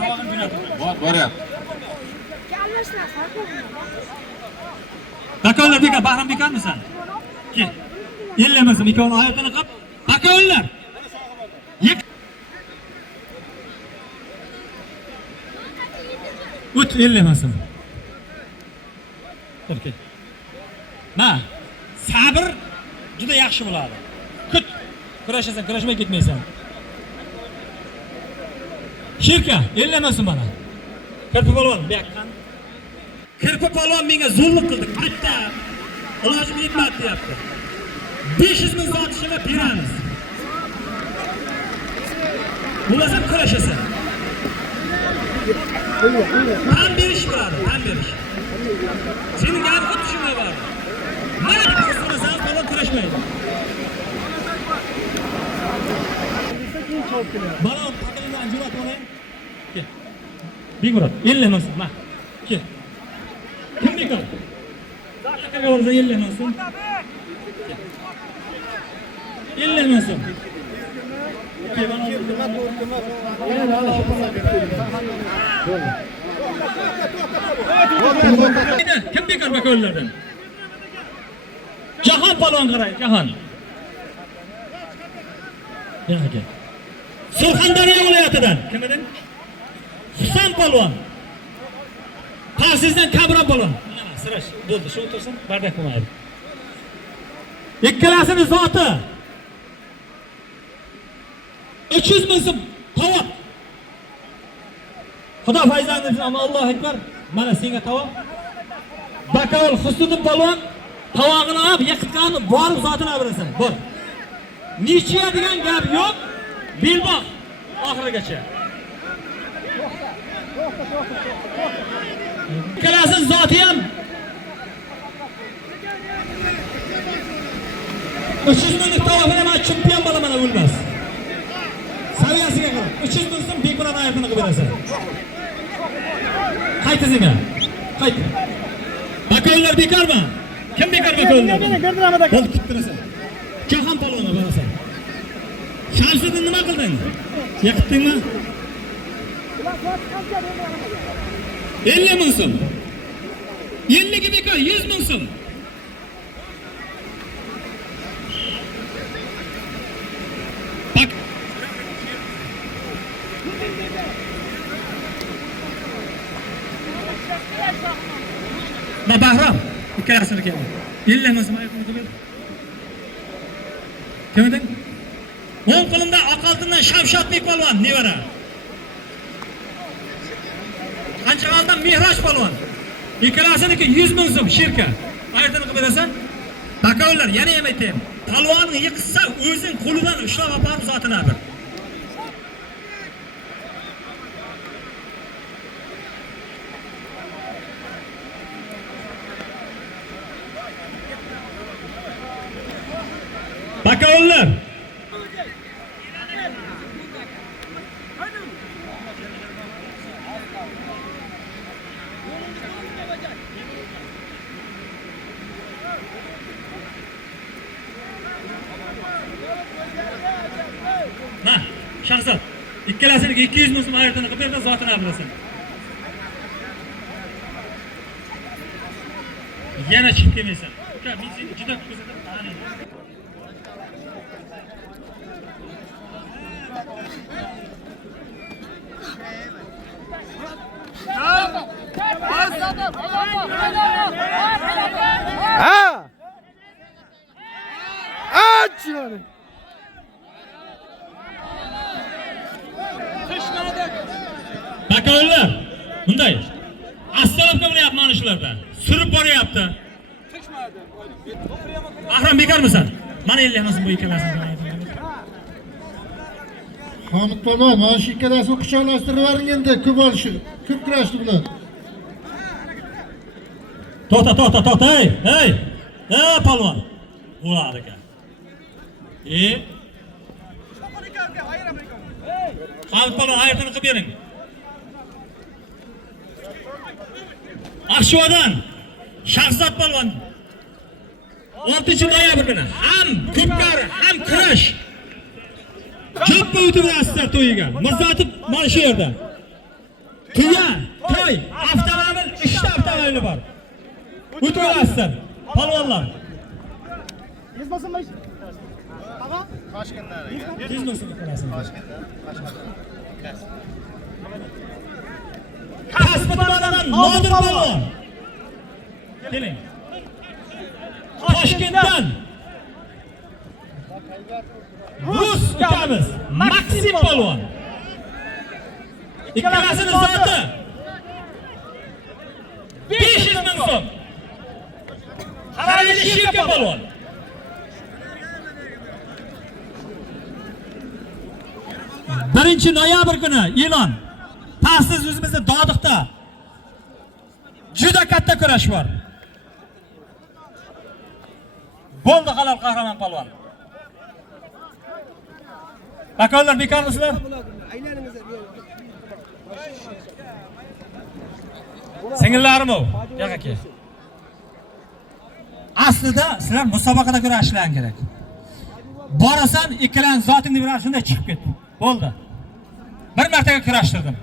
tavog'ini jo'natib. Boryapti. Bakovlar bekor, Bahrom bekormisan? Kel. Ellamasa ikkovini oyog'ini qilib, bakovlar. O't ellamasin. Kel. Ma, sabr juda yaxshi bo'ladi. Kut. Kurashasan, kurashmay ketmaysan. Shirka, ellamasin mana. Kirpi polvon, bu yoqqa. Kirpi polvon menga zo'rlik qildi. Qaytda. Ilojim yetmadi deyapti. 500 ming zot ishini beramiz. Ulasam kurashasan. Tan berish bo'ladi, tan berish. Sening gaping xuddi shunday bor. Mana so'rasam, polvon kurashmaydi. Balon taqilini anjurat olayım. Kel. Bir murat. Ellemesin. Ma. Kel. Kim bekar? Zaten orada ellemesin. Ellemesin. Kel bana. Kim bekar bakollardan? Cahan balon qaray, Cahan. Ya gel. Surxondaryo viloyatidan. Kim edin? Husan polvon. Tavsizdan Kamron polvon. Mana sirash bo'ldi, shu o'tirsin, bardak bo'lmaydi. Ikkalasini zoti 300 ming so'm tovoq. Xudo fayzlandi deb Allohu akbar. Mana senga tovoq. Bakol Husniddin polvon tovog'ini olib, yiqitganni borib zotini berasan. Bor. Nechiya degan gap yo'q. Bilboq oxirigacha. Ikkalasi zoti ham 300 minglik tovoqni men chempion bo'laman o'lmas. Saviyasiga qarab 300 ming so'm bekorona aytini qilib berasan. Qaytizinglar. Qayt. Bakollar bekormi? Kim bekor bakollar? Bo'lib kutirasan. Jahon polvoni borasan. Shamsiddin nima qilding? Yiqitdingmi? 50 ming so'm. 50 ga bekor 100 ming so'm. Bak. Ma Bahrom, ikkalasini keldi. 50 ming so'm aytib qo'ydi. Kim eding? O'ng qo'limda oq oltindan Shamshodbek polvon nevara. Qanchaqaldan Mehroj polvon. Ikkalasiniki 100 ming so'm shirka. Aytini qilib berasan. Bakovlar yana ham aytayim. Polvonni yiqitsa o'zing qo'lidan ushlab olib zotini bir. Bakovlar Ma, Shahzod, ikkalasiga 200 ming so'm aytini qilib bersa zotini olasan. Yana chiqib kelmaysan. Uka, men seni juda ko'rsatib qaramayman. Ha! Açın. Bakovlar, bunday. Astolovka bo'lyapti mana shularda. Surib boryapti. Bahrom bekormisan? Mana 50 ming so'm bu ikkalasini. Hamid polvon, mana shu ikkalasini quchoqlashtirib yuboring endi, ko'p kurashdi bular. To'xta, hey, polvon. Bo'lar ekan. Hamid polvon aytini qilib bering. Ashvodan Shahzod polvon 6-noyabr kuni ham ko'pkar, ham kurash. Joppa o'tib o'tibsizlar to'yiga. Mirzotib mana shu yerda. Tuya, to'y, avtomobil, 3 ta avtomobili bor. O'tib palvonlar. Kasbi tumanidan Nodir palvon. Keling. Toshkentdan Rus ukamiz Maksim palvon. Ikkalasini zoti 500 ming so'm. Xaridchi Shirka palvon. Birinchi noyabr kuni e'lon. Ta'siz o'zimizda Dodiqda juda katta kurash bor. Bo'ldi halol qahramon palvon. Bakonlar bekormisizlar? Singillarim o, yo'q aka. Aslida sizlar musobaqada kurashishlar kerak. Borasan, ikkilan zotingni bilan shunday chiqib ketdi. Bo'ldi. Bir martaga kurashtirdim.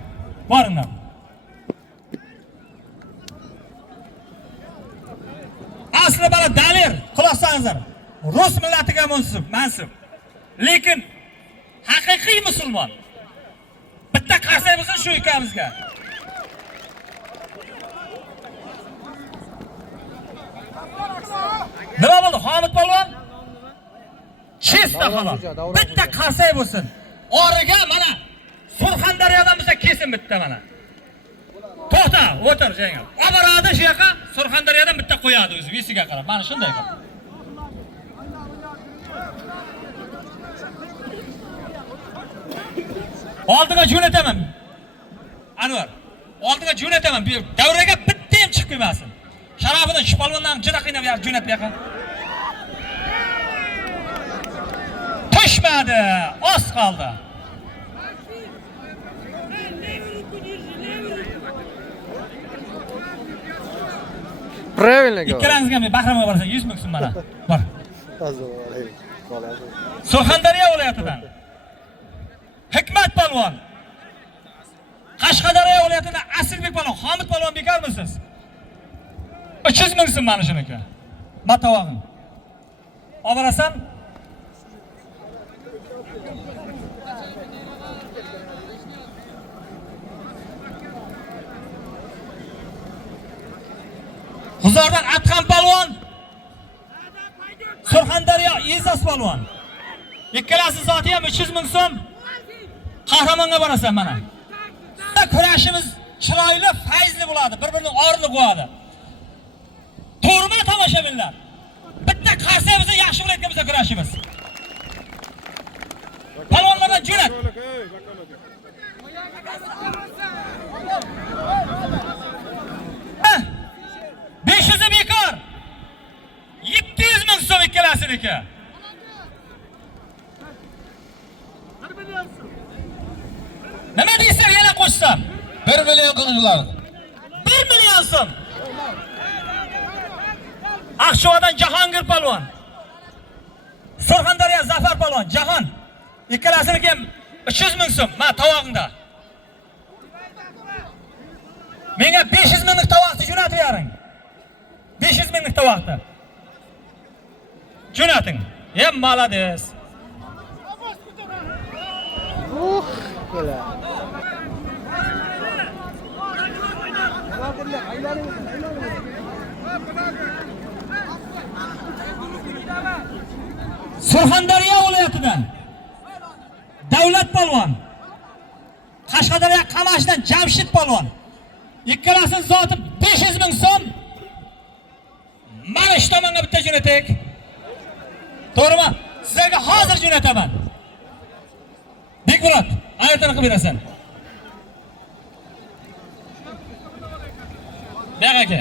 Boringlar. Asli bala dalir, quloqsangizlar. Rus millatiga mansub. Lekin haqiqiy musulmon. Bitta qarsak bo'lsa shu ikamizga. Nima bo'ldi, Hamid polvon? Chesta xolos. Bitta qarsak bo'lsin. Origa mana Surxondaryodan biza kesin bitta mana. To'xta, o'tir jangil. Oboradi shu yoqqa, Surxondaryodan bitta qo'yadi o'zi, visiga qarab. Mana shunday qilib. Oldiga jo'nataman. Anvar, oldiga jo'nataman. Bu davraga bitta ham chiqib kelmasin. Sharofiddin shu polvondan juda qiynab jo'nat bu yoqqa. Toshmadi, oz qoldi. Правильно говорю. Ikkalangizga men Bahramga borasan 100 ming so'm mana. Bor. Surxondaryo viloyatidan Hikmat polvon. Qashqadaryo viloyatidan Asilbek polvon, Hamid polvon bekormisiz? 300 ming so'm mana shuniki. Matavog'im. Oborasan? G'uzordan Atxam polvon. Surxondaryo Izas polvon. Ikkalasi zoti ham 300 ming so'm. Qahramonga borasan mana. Kurashimiz chiroyli, fayzli bo'ladi, bir-birini orli qo'yadi. To'g'rimi tomoshabinlar? Bitta qarsayimizda yaxshi bo'layotgan bizning kurashimiz. Palvonlardan jo'nat. 500 bekor. 700 ming so'm ikkalasiniki. 1 million so'm. Nima deysiz yana qo'shsam? 1 million qilinglar. 1 million so'm. Aqshovodan Jahongir polvon. Surxondaryo Zafar polvon, Jahon. Ikkalasiniki ham 300 ming so'm. Mana tovog'ingda. Menga 500 minglik tovoqni jo'natib bering. 500 minglik tovoqni. Jo'nating. Hem malades. Surxondaryo viloyatidan Davlat polvon. Qashqadaryo Qamashdan Jamshid polvon. Ikkalasi zoti 500 ming so'm. Mana shu tomonga bitta jo'natak. To'g'rimi? Sizlarga hozir jo'nataman. Bekmurod, aytini qilib berasan. Bek aka.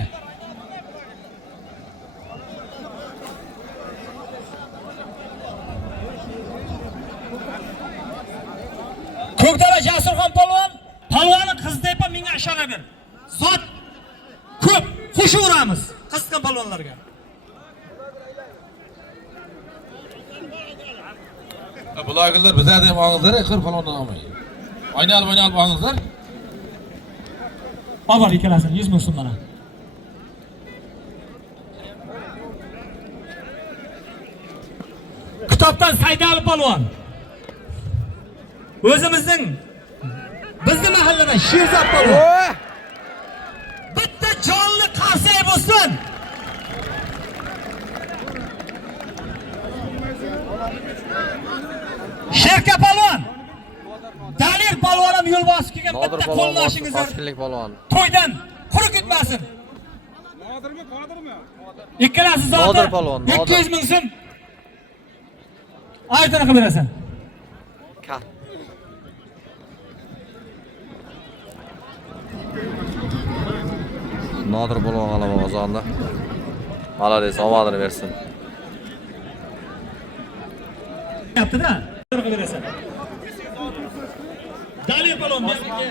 Ko'kdala Jasurxon polvon, polvonni qizdaypa menga ishora ber. Zot ko'p, xush uramiz qizgan polvonlarga. Bulargılar bize de mağazları kır falan olmayı. Oynayalım oynayalım mağazlar. Avval ikkalasini 100 ming so'm mana. Kitobdan Saydali polvon. O'zimizning bizning mahalladan Sherzod polvon. Oy! Bitta jonli qavsay bo'lsin. Sherka polvon. Dalil polvonim yo'l bosib kelgan Nodir bitta polvon, qo'llashingizni Toshkentlik polvon. to'ydan quruq ketmasin. Ikkalasi zoti Nodir polvon, Nodir. 200 ming so'm. Aytini qilib berasan. Kat. Nodir polvon g'alaba qozondi. Malades, omadini bersin. Yaptida. Qilib berasan. Dalil polvon bizniki.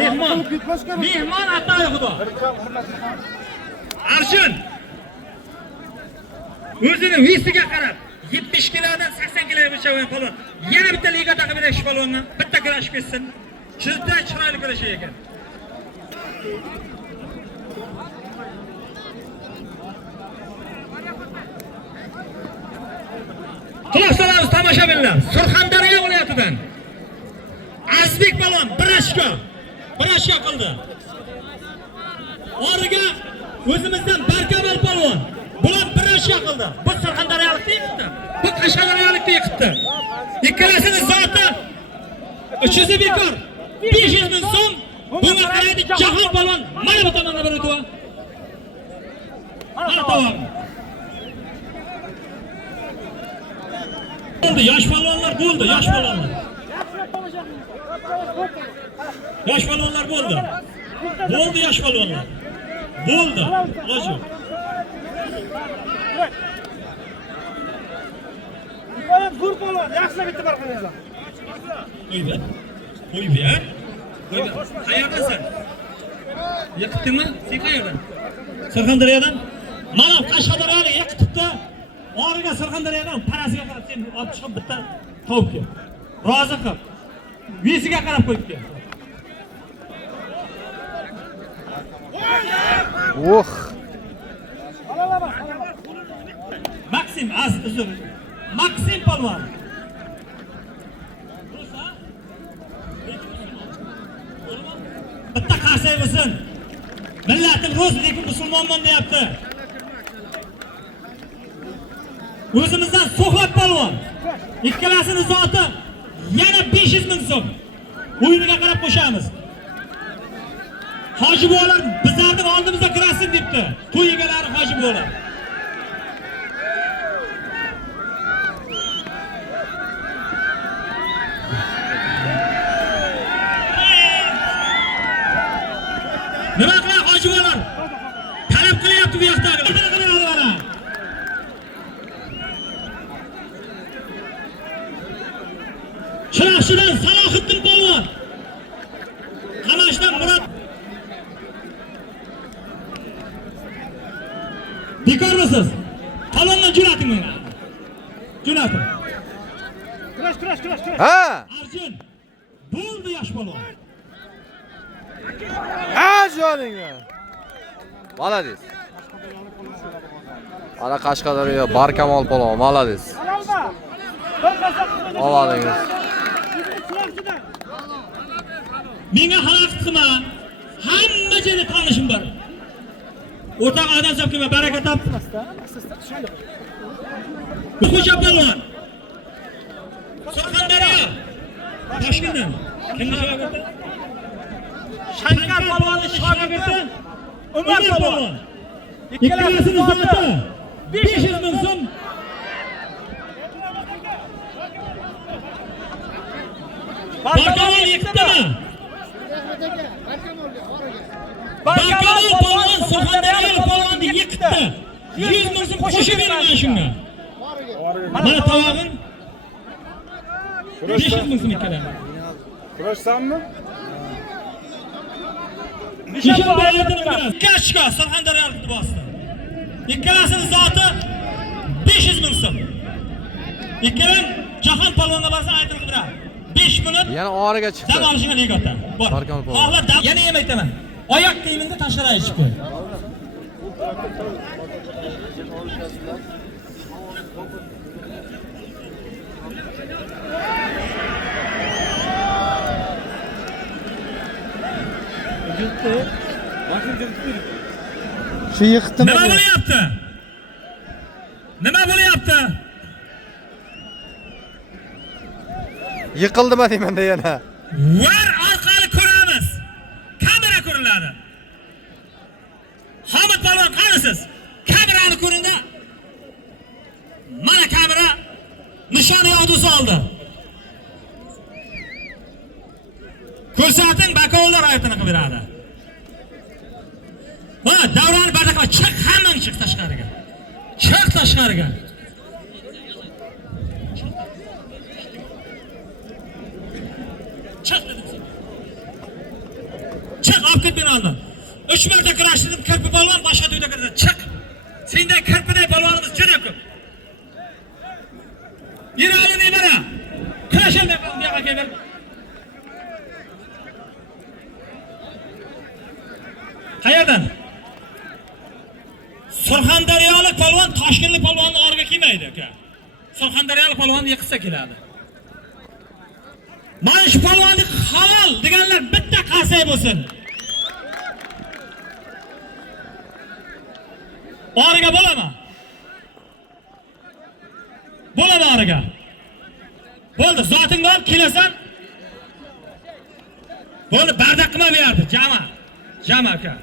Mehmon. Mehmon atoyi xudo. Arshin. O'zini visiga qarab 70 kilodan 80 kiloga o'chagan polvon. Yana bitta liga taqib berish polvondan. Bitta kurashib ketsin. Juda chiroyli kurash ekan. Quloq solamiz tomoshabinlar. Surxondaryo viloyatidan Azbek polvon birashka qildi. Origa o'zimizdan Barkamol polvon bular birashka qildi. Bu Surxondaryolik yiqitdi. Bu Qashqadaryolik yiqitdi. Ikkalasini zoti 300 bekor 500 ming so'm. Bunga qaraydi Jahon polvon mana bu tomonga bir o'tib. Mana to'g'ri. Bo'ldi, yosh polvonlar bo'ldi, yosh polvonlar. Yosh polvonlar bo'ldi. Bo'ldi yosh polvonlar. Bo'ldi. Ojo. Zo'r polvon, yaxshilab bitta bir qilinglar. Qo'ydi. Qo'ydi. Qayerdasan? Yiqitdingmi? Sen qayerdan? Surxondaryodan. Mana Qashqadaryolik yiqitibdi. Origa Surxondaryodan parasiga qarab sen olib chiqib bitta tovib kel. Rozi qil. Visiga qarab qo'yib kel. Oh! Maksim uzr. Maksim polvon. Bitta qarsay bo'lsin. Millatim rus lekin musulmonman deyapti. O'zimizdan So'xlat polvon. Ikkalasini zoti yana 500 ming so'm. O'yiniga qarab qo'shamiz. Hoji bo'lar bizlarning oldimizda kirasin debdi. To'y egalari hoji bo'lar. Nima qilay hoji bo'lar? Talab qilyapti bu yoqdagi. Chiroqchidan Salohiddin polvon. Qamashdan Murod. Bekormisiz? Talondan jo'nating menga. Jo'nating. Kurash. Ha! Arjun. Bo'ldi yosh polvon. Ha, jo'ninglar. Malades. Ana Qashqadaryo Barkamol polvon, malades. Omadingiz. Menga xalaqit qilma. Hamma joyda tanishim bor. O'rtoq odam hisobga baraka top. Xo'ja polvon. Surxondaryo. Toshkentdan. Kimni shogirdi? Shankar polvonning shogirdi. Umar polvon. Ikkalasini zoti 500 ming so'm. Barkamol yiqitdimi? Barkamol polvon Surxondaryo polvonni yiqitdi. 100 ming so'm qo'shib beraman shunga. Mana tovog'ing 500 ming so'm ekan. Kurashsanmi? Nishon bayratini berasiz. Kashka Surxondaryolik bosdi. Ikkalasini zoti 500 ming so'm. Ikkalan Jahon polvonga borsa aytirib beradi. 5 minut Yana origa chiqdi. dam olishga ligota. Bor. Barkamol polvon. Xohlar yana ham aytaman. Oyoq kiyimini tashqariga chiqib qo'y. Shu yiqitdim. Nima bo'lyapti? Nima bo'lyapti? Yiqildimi deymanda yana. Var orqali ko'ramiz. Kamera ko'riladi. Hamid Palvon qarasiz. Kamerani ko'ringda. Mana kamera nishoni yog'dusi oldi. Ko'rsating, bakovlar oyatini qilib beradi. Va davrani bardaqa chiq, hammang chiq tashqariga. Chiq tashqariga. Chiq dedim sen. Chiq, olib ket beni oldan. 3 marta kurashdim, kirpi polvon boshqa to'yda kirdi. Chiq. Senday kirpiday polvonimiz juda ko'p. Yeri olin ibara. Kurashilmay bu yoqqa kelib. Qayerdan? Surxondaryolik polvon Toshkentlik polvonni orqa kelmaydi aka. Surxondaryolik polvonni yiqsa keladi. Mana shu polvonlik halol deganlar bitta qasay bo'lsin. Origa bo'laman. Bo'laman origa. Bo'ldi, zoting bor, kelasan. Bo'ldi, bardaq qilma bu yerda, jama. Jama aka.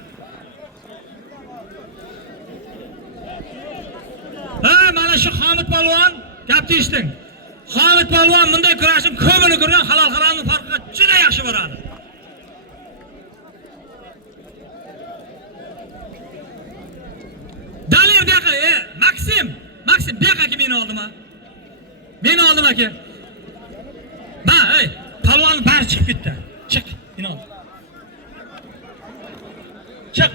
Ha, mana shu Hamid polvon gapni eshiting. Hamid polvon bunday kurashim ko'mini ko'rgan halol haromning farqiga juda yaxshi boradi. Dalil bu yoqqa, Maksim bu yoqqa meni oldima. Meni oldim aka. Ma, polvon bari chiqib ketdi. Chiq, meni ol. Chiq.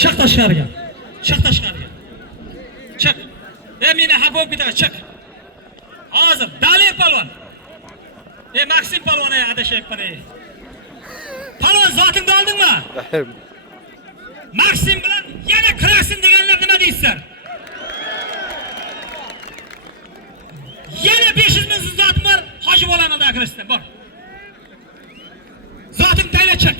Chiq tashqariga. Chiq tashqariga. Chiq. Meni haq bo'lib ketadi, chiq. Hozir Dalil polvon. Maksim polvon adashyapman. Polvon zotingni oldingmi? Maksim bilan yana kurashsin deganlar nima deysizlar? Yana 500 ming zotim bor, hoji bo'lanlarda kurashsin, bor. Zotim tayla chiq.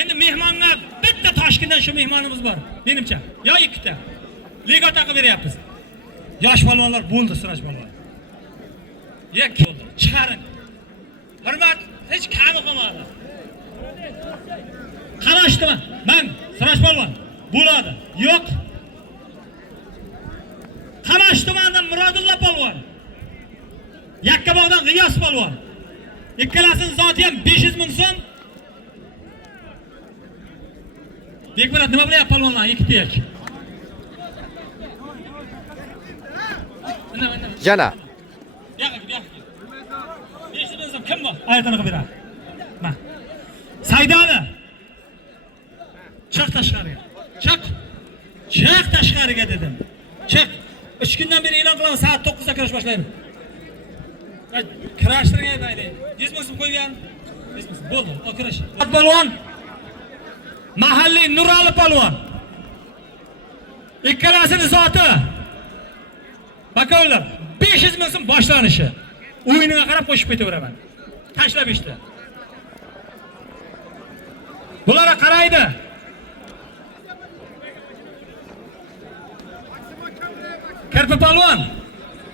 Endi mehmonga bitta Toshkentdan shu mehmonimiz bor, menimcha. Yo ikkita. Liga taqib beryapmiz. Yosh polvonlar bo'ldi, Siraj polvon. Yakki bo'ldi. Chiqaring. Hurmat, hech kami qolmadi. Qarashdimi? Men Siraj polvon bo'ladi. Yo'q. Qarashdimandan Murodulla polvon. Yakkabog'dan G'iyos polvon. Ikkalasining zoti ham 500 ming so'm. Bekmurat nima bilyapti polvonlar? Ikkitayek. Yana. Yo'q. 500 ming so'm kim bor? Aytini qilib beradi. Ma. Saydani. Chiq tashqariga. Chiq. Chiq tashqariga dedim. Chiq. 3 kundan beri e'lon qilaman, soat 9 da kurash boshlaymiz. Kurashtirgan aytaylik. 100 ming so'm qo'ygan. 100 ming so'm. Bo'ldi, kurash. Polvon. Mahalliy Nurali polvon. Ikkalasining zoti. Bakovlar 500 ming so'm boshlanishi. O'yiniga qarab qo'shib ketaveraman. Tashlab ishdi. Bularga qaraydi. Kirpi polvon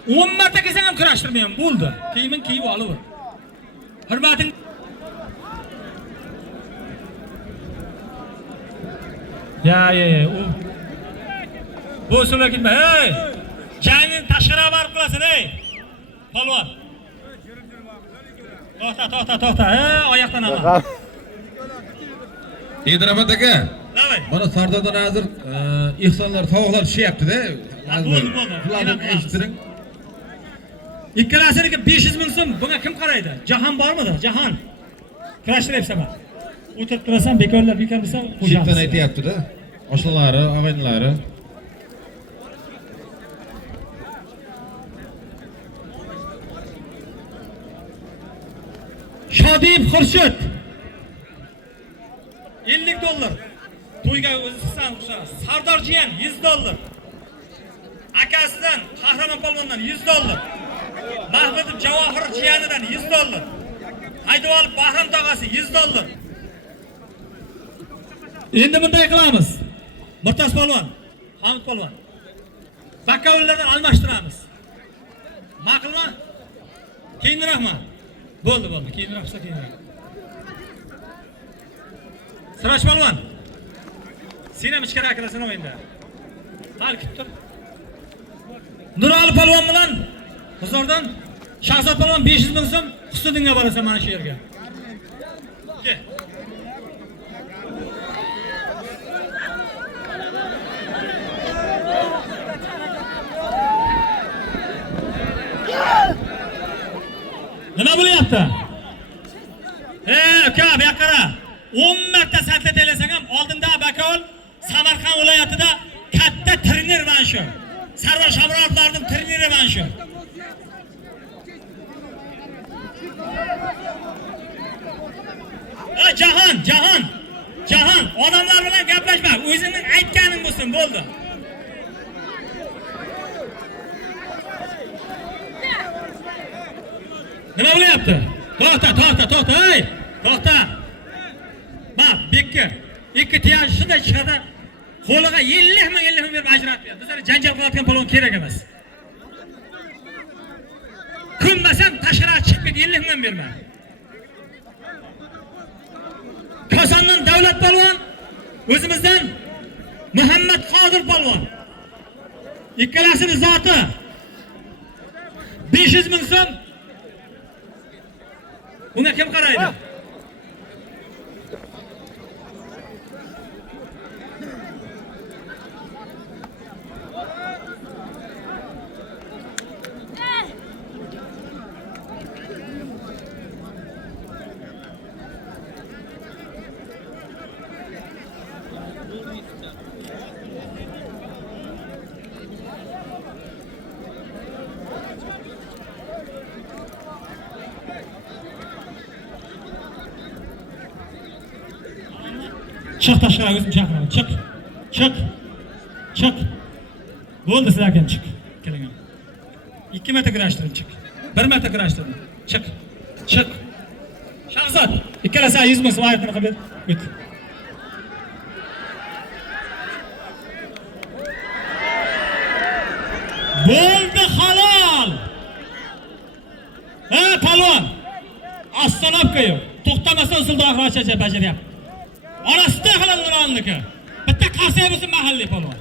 10 marta kelsam ham kurashtirmayman, bo'ldi. Kiyiming kiyib olaver. Hurmating. Ya, u bu so'la ketma. Hey! Jangni tashqariga borib qilasan, ey. Polvon. To'xta. Oyoqdan ola. Edramat aka. Davay. Mana Sardordan hozir ehsonlar, tovoqlar tushyapti-da. Bo'ldi. Ularni eshittiring. Ikkalasiga 500 ming so'm. Bunga kim qaraydi? Jahon bormidi? Jahon. Kurashtiryapsan. O'tirib turasan, bekor bo'lsa, Chetdan aytayapti-da. Oshnalari, og'aynilari. Shodiyev Xurshid. $. To'yga o'zi chiqsan o'xshaydi. Sardor jiyan $100. Akasidan Qahramon polvondan $100. Mahmudov Javohir jiyanidan $100. Haydovali Bahram tog'asi $100. Endi bunday qilamiz. Murtaz polvon, Hamid polvon. Bakovullardan almashtiramiz. Ma'qulmi? Keyinroqmi? Bo'ldi. Keyinroq bo'lsa keyinroq. Sirash polvon. Sen ham ichkari akirasan o'yinda. Qal kutib tur. Nurali polvon bilan huzurdan Shahzod polvon 500 ming so'm Husniddinga borasan mana shu yerga. Kel. Nima bo'lyapti? Uka, bu yoqqa qara. 10 marta salta telasang ham oldinda Bakovul Samarqand viloyatida katta trener mana shu. Sarvar Shomurodovlarning treneri mana shu. Jahon, odamlar bilan gaplashma. O'zingning aytganing bo'lsin, bo'ldi. Nima bo'lyapti? To'xta, ey! To'xta. Bak, bekka. Ikki tiyashida chiqadi. Qo'liga 50 ming berib ajratib berdi. Bizlar janjal qilayotgan polvon kerak emas. Kunmasam tashqariga chiqib ket, 50 ming berma. Kosondan Davlat polvon, o'zimizdan Muhammad Qodir polvon. Ikkalasining zoti 500 ming so'm. Unga kim qaraydi? Çık tashqariga o'zim chaqiraman. Çık. Bo'ldi, sizlarga ham chiq. Keling. 2 marta kurashtiring, chiq. 1 marta kurashtiring. Chiq. Shahzod, ikkalasi 100 ming so'm aytini qilib o't. Bo'ldi, halol. Polvon. Assalomga yo'q. To'xtamasa usulda oxiracha bajaryapti. Orasida qiladi Nurolniki. Bitta qasiya bo'lsin mahalliy polvon.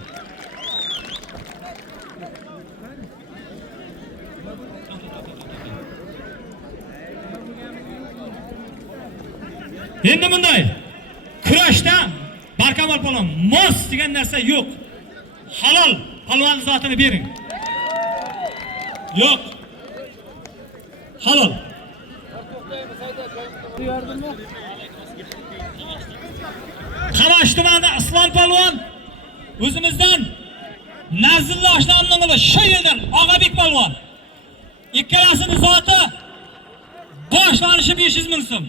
Endi bunday kurashda Barkamol polvon mos degan narsa yo'q. Halol polvon zotini bering. Yo'q. Halol. Qamash tumanida Islom polvon o'zimizdan Nazilla oshnomning o'g'li shu yerdan Og'abek polvon. Ikkalasining zoti boshlanishi 500 ming so'm.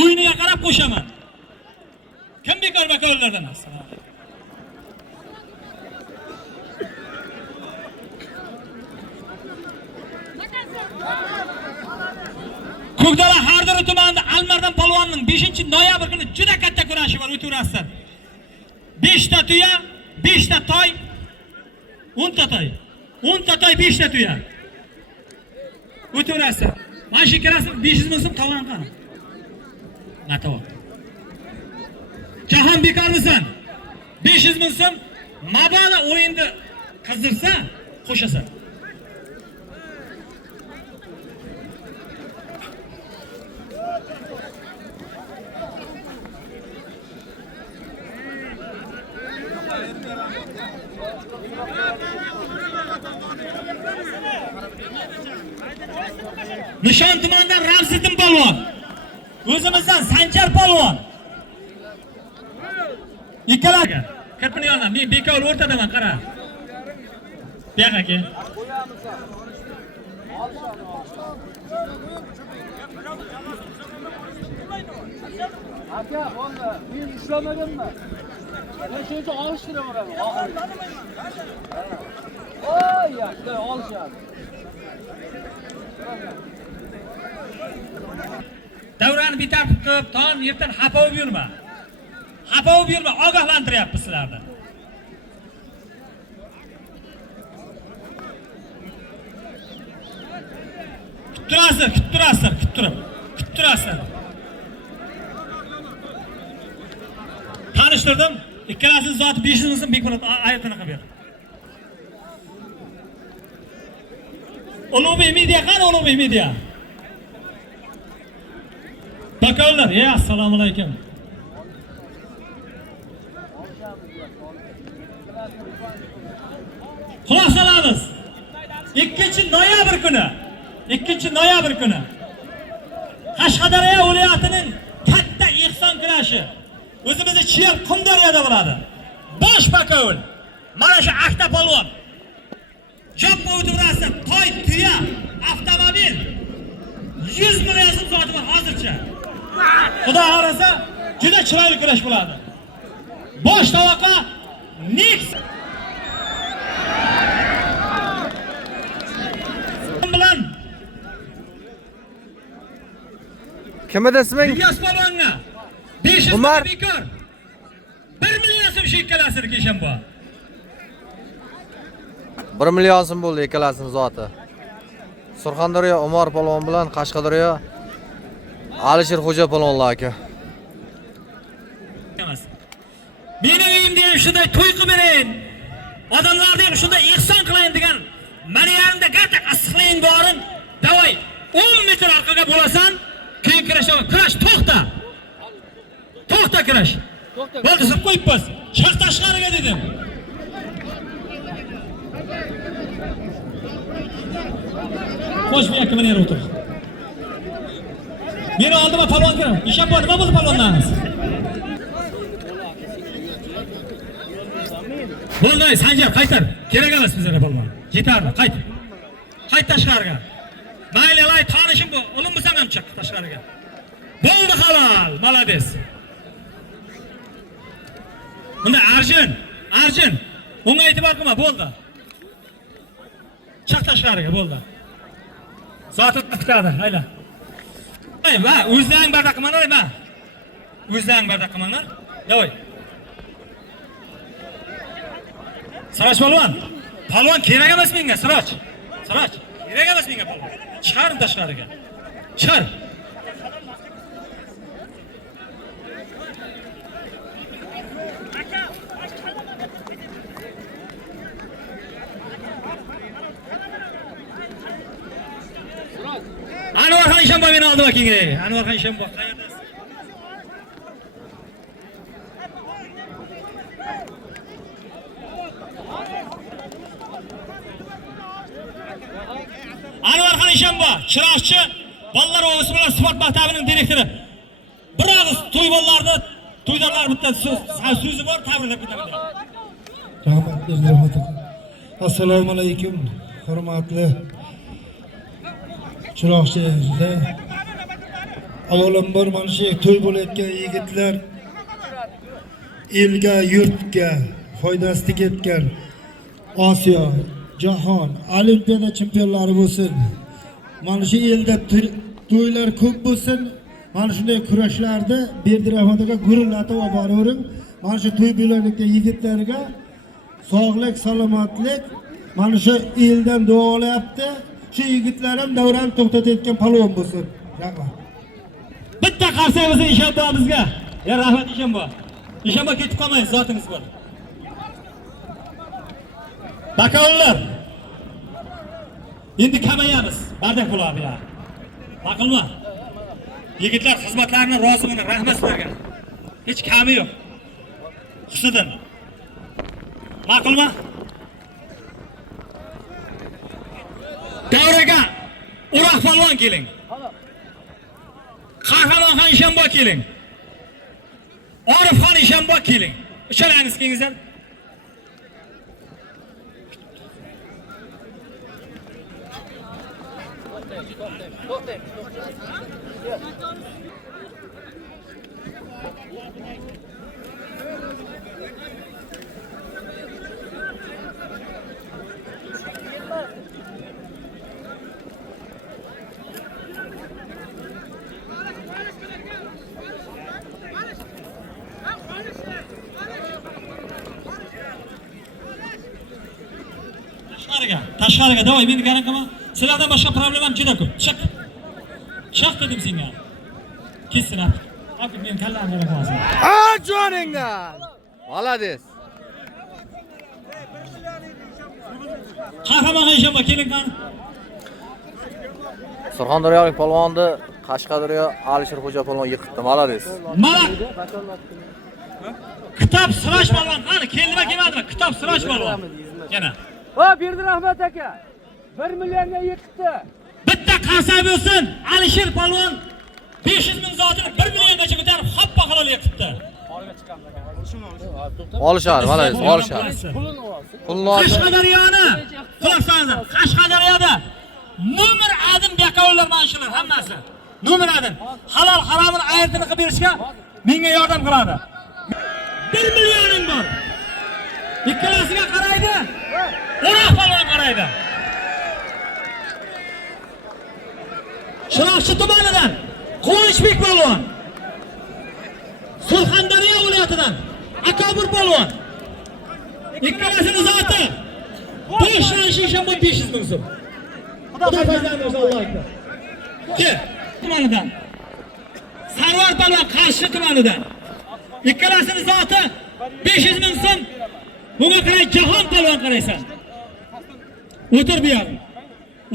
O'yiniga qarab qo'shaman. Kim bekor bakovlardan? Assalomu alaykum. Ko'kdala Hardira tumanida Almardan polvonning 5-noyabr kuni juda katta kurashi bor, o'tirasiz. 5 ta tuya, 5 ta toy, 10 ta toy. 10 ta toy, 5 ta tuya. O'tirasiz. Mana shu ikkalasi 500 ming so'm tovon qani. Natoq. Jahon bekormisan? 500 ming so'm mabodo o'yinda qizdirsa, qo'shasan. Nishon tumanidan Ramziddin polvon. O'zimizdan Sanjar polvon. Ikkalasiga kirpini yondan, men bekor o'rtadaman, qara. Bu yoqqa kel. Aka, bo'ldi. Men ishlamaganman. Men shuncha olishtiraman. Voy, yaxshi, olishadi. Davrani bitarib qilib, ton yerdan xafa bo'lib yurma. Xafa bo'lib yurma, ogohlantiryapmiz sizlarni. Kuttirasizlar. Tanishtirdim. Ikkalasining zoti 500 so'm bekor aytini qilib ber. Ulug'bek media qani Ulug'bek media? Bakovlar, assalomu alaykum. Xulosalamiz. 2-noyabr kuni Qashqadaryo viloyatining katta ehson kurashi o'zimizda Chiyar Qumdaryoda bo'ladi. Bosh bakovul. Mana shu Akta polvon. Joppa o'tirasi, toy, tuya, avtomobil 100 million so'm soti bor hozircha. Xudo xolasa juda chiroyli kurash bo'ladi. Bosh tovoqqa Nix bilan Kim edi isming? Ilyos polvonga 500 Umar. bekor. 1 million so'm shu ikkalasini keshan bu. 1 million so'm bo'ldi ikkalasining zoti. Surxondaryo Umar polvon bilan Qashqadaryo Alisher Xo'ja polvonlar aka. Mening uyimda ham shunday to'y qilib bering. Odamlarga ham shunday ehson qilayin degan meni yanimda katta asqlaying boring. Davay 10 metr orqaga bo'lasan, keyin kurash to'xta. To'xta kurash. Bo'ldi, siz qo'yibsiz. Chiq tashqariga dedim. Xo'sh, bu yoqqa mana yer o'tir. Meni oldima palvon kirim. Isham bor, nima bo'ldi palvonlarimiz? Bo'ldi, Sanjar qaytar. Kerak emas bizlarga palvon. Yetarli, qayt. Qayt tashqariga. Mayli, alay tanishim bu. O'lim bo'lsam ham chiq tashqariga. Bo'ldi halol, malades. Bunda Arjun. Unga e'tibor qilma, bo'ldi. Chiq tashqariga, bo'ldi. Zotni kutadi, hayla. Va o'zlaring barda qilmanglar, va. O'zlaring barda qilmanglar. Davay. Siroj polvon. Polvon kerak emas menga, Siroj. Kerak emas menga polvon. Chiqaring tashqariga. Chiqar. Anvarxon Ishonboy meni oldi vakinga. Anvarxon Ishonboy qayerdasiz? Anvarxon Ishonboy, chiroqchi, bolalar va o'smirlar sport maktabining direktori. Bir og'iz to'ylarni bitta so'zi bor, tabriklar ketaman. Rahmat. Assalomu alaykum, hurmatli chiroqchilar. Avvalambor mana shu to'y bo'layotgan yigitlar elga, yurtga foydasi ketgan Osiyo, jahon, olimpiada chempionlari bo'lsin. Mana shu elda to'ylar ko'p bo'lsin. Mana shunday kurashlarda Berdirahmatoga gurullatib olib boravering. Mana shu to'y bo'layotgan yigitlarga sog'lik, salomatlik mana shu eldan duolayapti. Shu yigitlar ham davrani to'xtatayotgan palvon bo'lsin. Rahmat. Bitta qarsaymiz Ishonboy bizga. Rahmat Ishonboy. Ishonboy ketib qolmaysiz, zotingiz bor. Bakovlar. Endi kamayamiz. Bardak bo'ladi ya. Ma'qulmi? Yigitlar xizmatlarini roziman, rahmat sizlarga. Hech kami yo'q. Xusidan. Ma'qulmi? Davraga Uroq polvon keling. Qahramonxon Ishonboy keling. Orifxon Ishonboy keling. Uchalaringiz kelingizlar. Tashqariga, davay, meni garan qilma. Sizlardan boshqa problemam juda ko'p. Chiq. Chiq dedim senga. Kessin ap. Aqib men kallamni qo'yasan. Ha joningdan. Молодец. Qahramon Ayshanba keling qani. Surxondaryolik polvonni Qashqadaryo Alisher Xo'ja polvon yiqitdi. Молодец. Mana kitob sirash polvon qani? Keldimi kelmadimi? Kitob sirash polvon. Yana. Ha, Berdi Rahmat aka. 1 millionga yiqitdi. Bitta qasab bo'lsin. Alisher polvon 500 ming zotini 1 milliongacha ko'tarib hoppa halol yiqitdi. Olishar, молодец, olishar. Pulni olishar. Qashqadaryoni quloqsangiz, Qashqadaryoda nomer adim bekavollar mana shular hammasi. Nomer adim halol haromini aytini qilib berishga menga yordam qiladi. 1 millioning bor. Ikkalasiga qaraydi. O'roq polvon qaraydi. Chiroqchi tumanidan Quvonchbek polvon. Surxondaryo viloyatidan Akobir polvon. Ikkalasini zoti. Boshlanishi ishonma 500 ming so'm. Xudo farzand bo'lsin, Alloh akbar. Ke tumanidan Sarvar polvon Qarshi tumanidan. Ikkalasini zoti 500 ming so'm. Bunga qaray Jahon polvon qaraysan. O'tir bu yoqqa.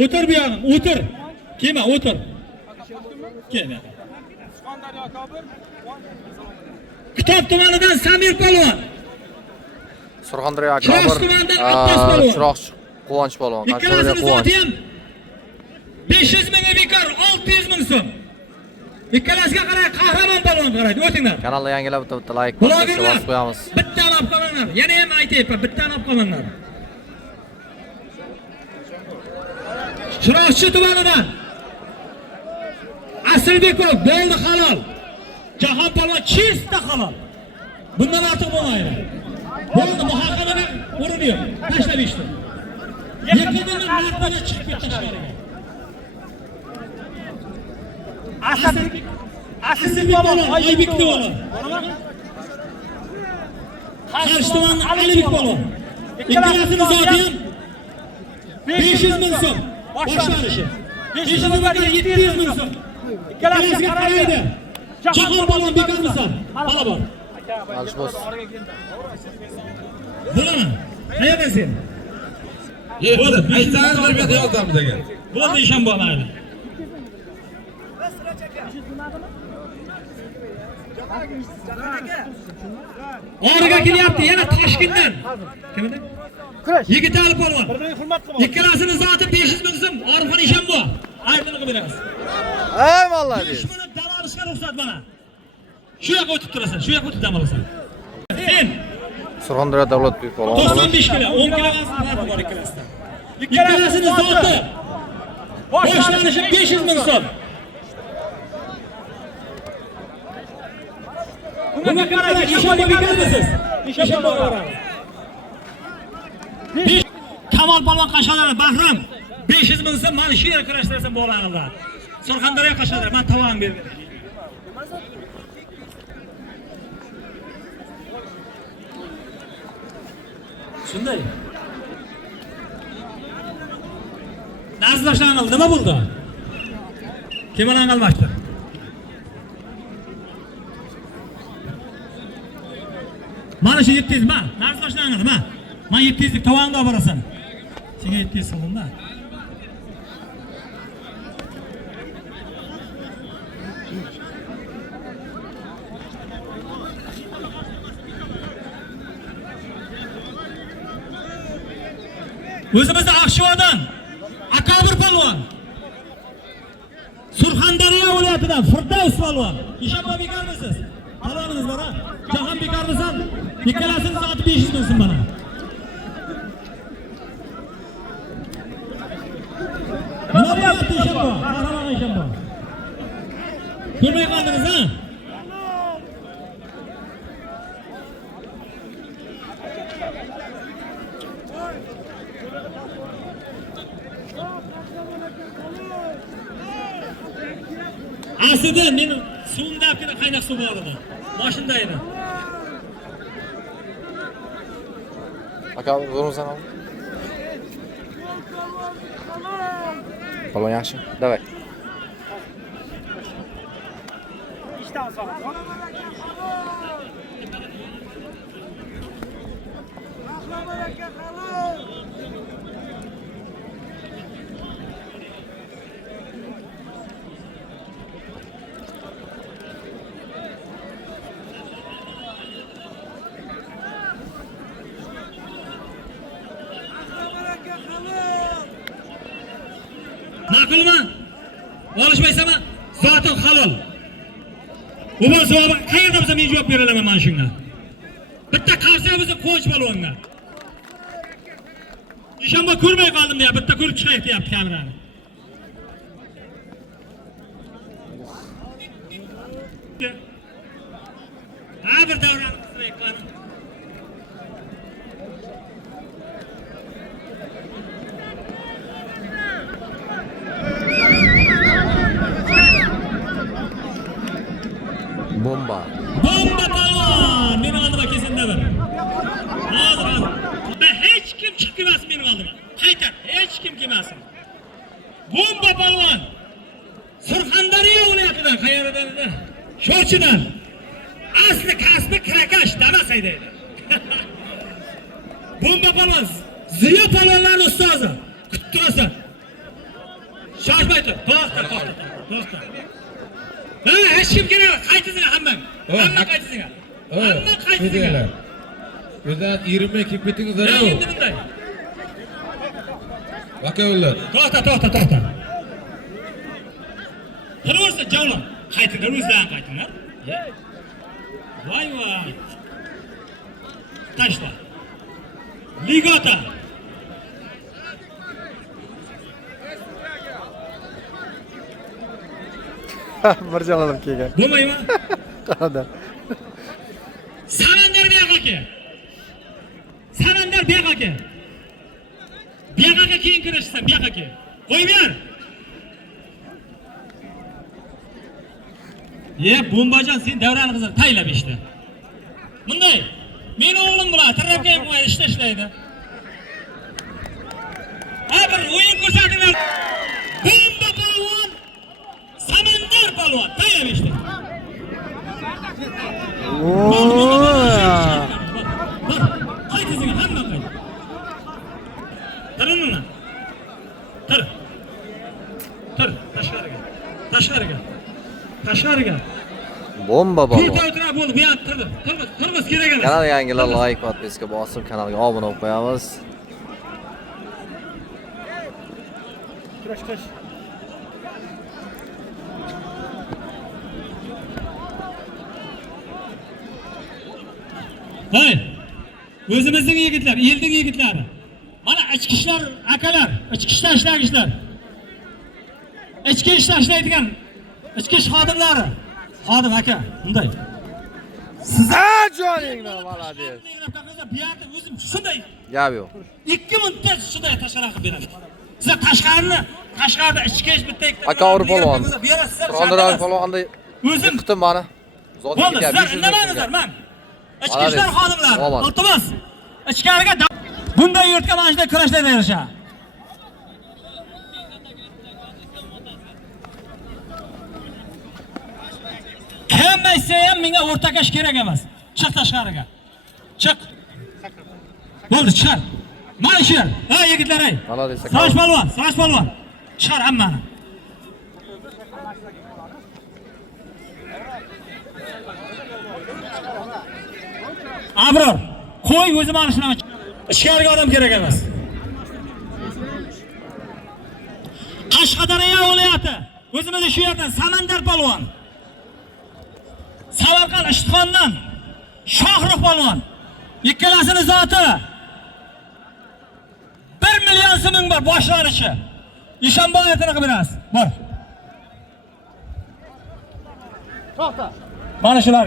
O'tir bu yoqqa, o'tir. Kelma, o'tir. Kelma. Surxondaryo Akobir. Kitob tumanidan Samir polvon. Surxondaryo Akobir. Chiroqchi Quvonch polvon. Qashqadaryo Ikkalasini Quvonch. zoti ham 500 ming bekor, 600 ming so'm. Ikkalasiga qaray Qahramon polvon qaraydi. O'tinglar. Kanalda yangilab bitta like bosib qo'yamiz. Bittani olib qolinglar. Yana ham aytayapman, bittani olib qolinglar. Chiroqchi tumanidan Asilbekov bo'ldi halol. Jahon polvon chista halol. Bundan ortiq bo'lmaydi. Bo'ldi, muhokamaga o'rin yo'q. Tashlab ishdi. Yakunda martaga chiqib ketdi tashqariga. Asilbek polvon, Oybek polvon. Qarshi tumandan Alibek polvon. Ikkalasini zoti ham 500 ming so'm. Boshlanishi. 500 mingdan 700 ming so'm. Ikkalasiga qaraydi. Jahon polvon bekormisan? Hala bor. Alish bo'lsin. Bo'laman. Qayerdan sen? Bo'ldi. Aytsangiz bir bet yozamiz degan. Bo'ldi, ishon bo'lmaydi. Origa kelyapti, yana Toshkentdan. Kim edi? Yigitali polvon. Birdan hurmat qilib. Ikkalasini zoti 500 ming so'm. Orifxon Ishonbo. Aytini qilib beramiz. Ey молодец. Shuni dam olishga ruxsat mana. Shu yoqqa o'tib turasan, shu yoqqa o'tib dam olasan. Sen Surxondaryo Davlatbek polvon. 95 kilo, 10 kilo farqi bor ikkalasidan. Ikkalasini zoti boshlanishi 500 ming so'm. Bunga qaraydi, ishonma bekormisiz? Ishonma boramiz. Kamol polvon Qashqadaryo Bahrom 500 ming so'm mana shu yerga kurashtirsan bo'lganlar. Surxondaryo Qashqadaryo, men tovon berdim. Shunday. Dars boshlandi, nima bo'ldi? Kim bilan almashdi? Mana shu 700 ma, dars boshlandi, nima? Men 700 lik tovonga olib borasan. Senga 700 so'mda. O'zimizda Aqshuvodan Akobir polvon. Surxondaryo viloyatidan Firdavs polvon. Ishonma bekormisiz? Polvonimiz bor-a? Jahon bekormisan? Ikkalasini zoti 500 ming so'm mana. Nima bo'lyapti Ishonbo? Qahramon Ishonbo. Ko'rmay qoldingiz-a? Aslida meni suvimda olib qaynoq suv bor edi. Moshinda edi. Aka, vurursan ham. Palon yaxshi. Davay. İşten sonra. Ma'qulmi? Olishmaysanmi? Zotan halol. Bu javob qayerda bo'lsa men javob bera olaman mana shunga. Bitta qarsa bizni qo'ch balonga. Ishonma ko'rmay qoldim ya, bitta ko'rib chiqay deyapti kamerani. Ha bir davran qilmay qoldim. Bomba. Bomba balon! Meni oldiga kesinda bir. Hozir. Ben hech kim chiqmas meni oldiga. Qaytar, hech kim kelmasin. Bomba balon! Surxondaryo viloyatidan qayerdan edi? Shochidan. Asli kasbi kirakash damasaydi. Bomba balon. Ziyo balonlarning ustozi. Kuttirasan. Shoshmay tur. To'xta. Ha, hech kim kerak, qaytizinglar hammang. Hamma qaytizinglar. Hamma qaytizinglar. Bizdan 20 kelib ketingizlar. Endi bunday. Vakaollar. To'xta. Qaraversa javlon. Qaytinglar, o'zlaring qaytinglar. Voy. Tashla. Ligota. Bir jonalim kelgan. Bo'lmaymi? Qanadan? Samandar buyoqqa kel. Buyoqqa keyin kirishsan, buyoqqa kel. Qo'yib ber. Bombajon, sen davrani qizlar taylab ishdi. Bunday. Meni o'g'lim bilan tarafga ham qo'yadi, ishlaydi. Ha, bir o'yin ko'rsatinglar. Bomba polvon, Samandar polvon taylab ishdi. Qaytizinglar, hamma qayt. Turunmi? Tur, tashqariga. Bomba balon. To'rtta o'tirib bo'ldi, bu yoqqa turimiz kerak emas. Kanal yangilar like, podpiska bosib, kanalga obuna bo'lib qo'yamiz. Kurash. Hay, o'zimizning yigitlar, elning yigitlari. Mana ichki ishlar akalar, ichki ishlar ishlagichlar. Ichki ishlar ishlaydigan ichki ish xodimlari. Xodim aka, bunday. Sizlar joningni malades. Bu yerda o'zim shunday. Gap yo'q. 2 minutda shunday tashqari qilib beraman. Sizlar tashqarida ichki ish bitta ikkita. Aka urib polvon. Surxondaryo polvonda o'zim yiqitdim mani. Zot bo'ldi, ketyapti. sizlar indamangizlar, men. Ichki ishlar xodimlari. Iltimos. Ichkariga bunday yurtga mana shunday kurashlar berishadi. Hammasi ham menga o'rtakash kerak emas. Chiq tashqariga. Chiq. Bo'ldi, chiq. Mana shu yer. Ha, yigitlar, ey. Savash polvon. Chiqar hammani. Abror, qo'y o'zim olishim. Ichkariga odam kerak emas. Qashqadaryo viloyati. O'zimiz shu yerdan Samandar polvon. Samarqand Ishtixondan Shohrux polvon. Ikkalasini zoti 1 million so'ming bor boshlanishi. Ishonboyatini qilib berasiz. Bor. To'xta. Mana shular.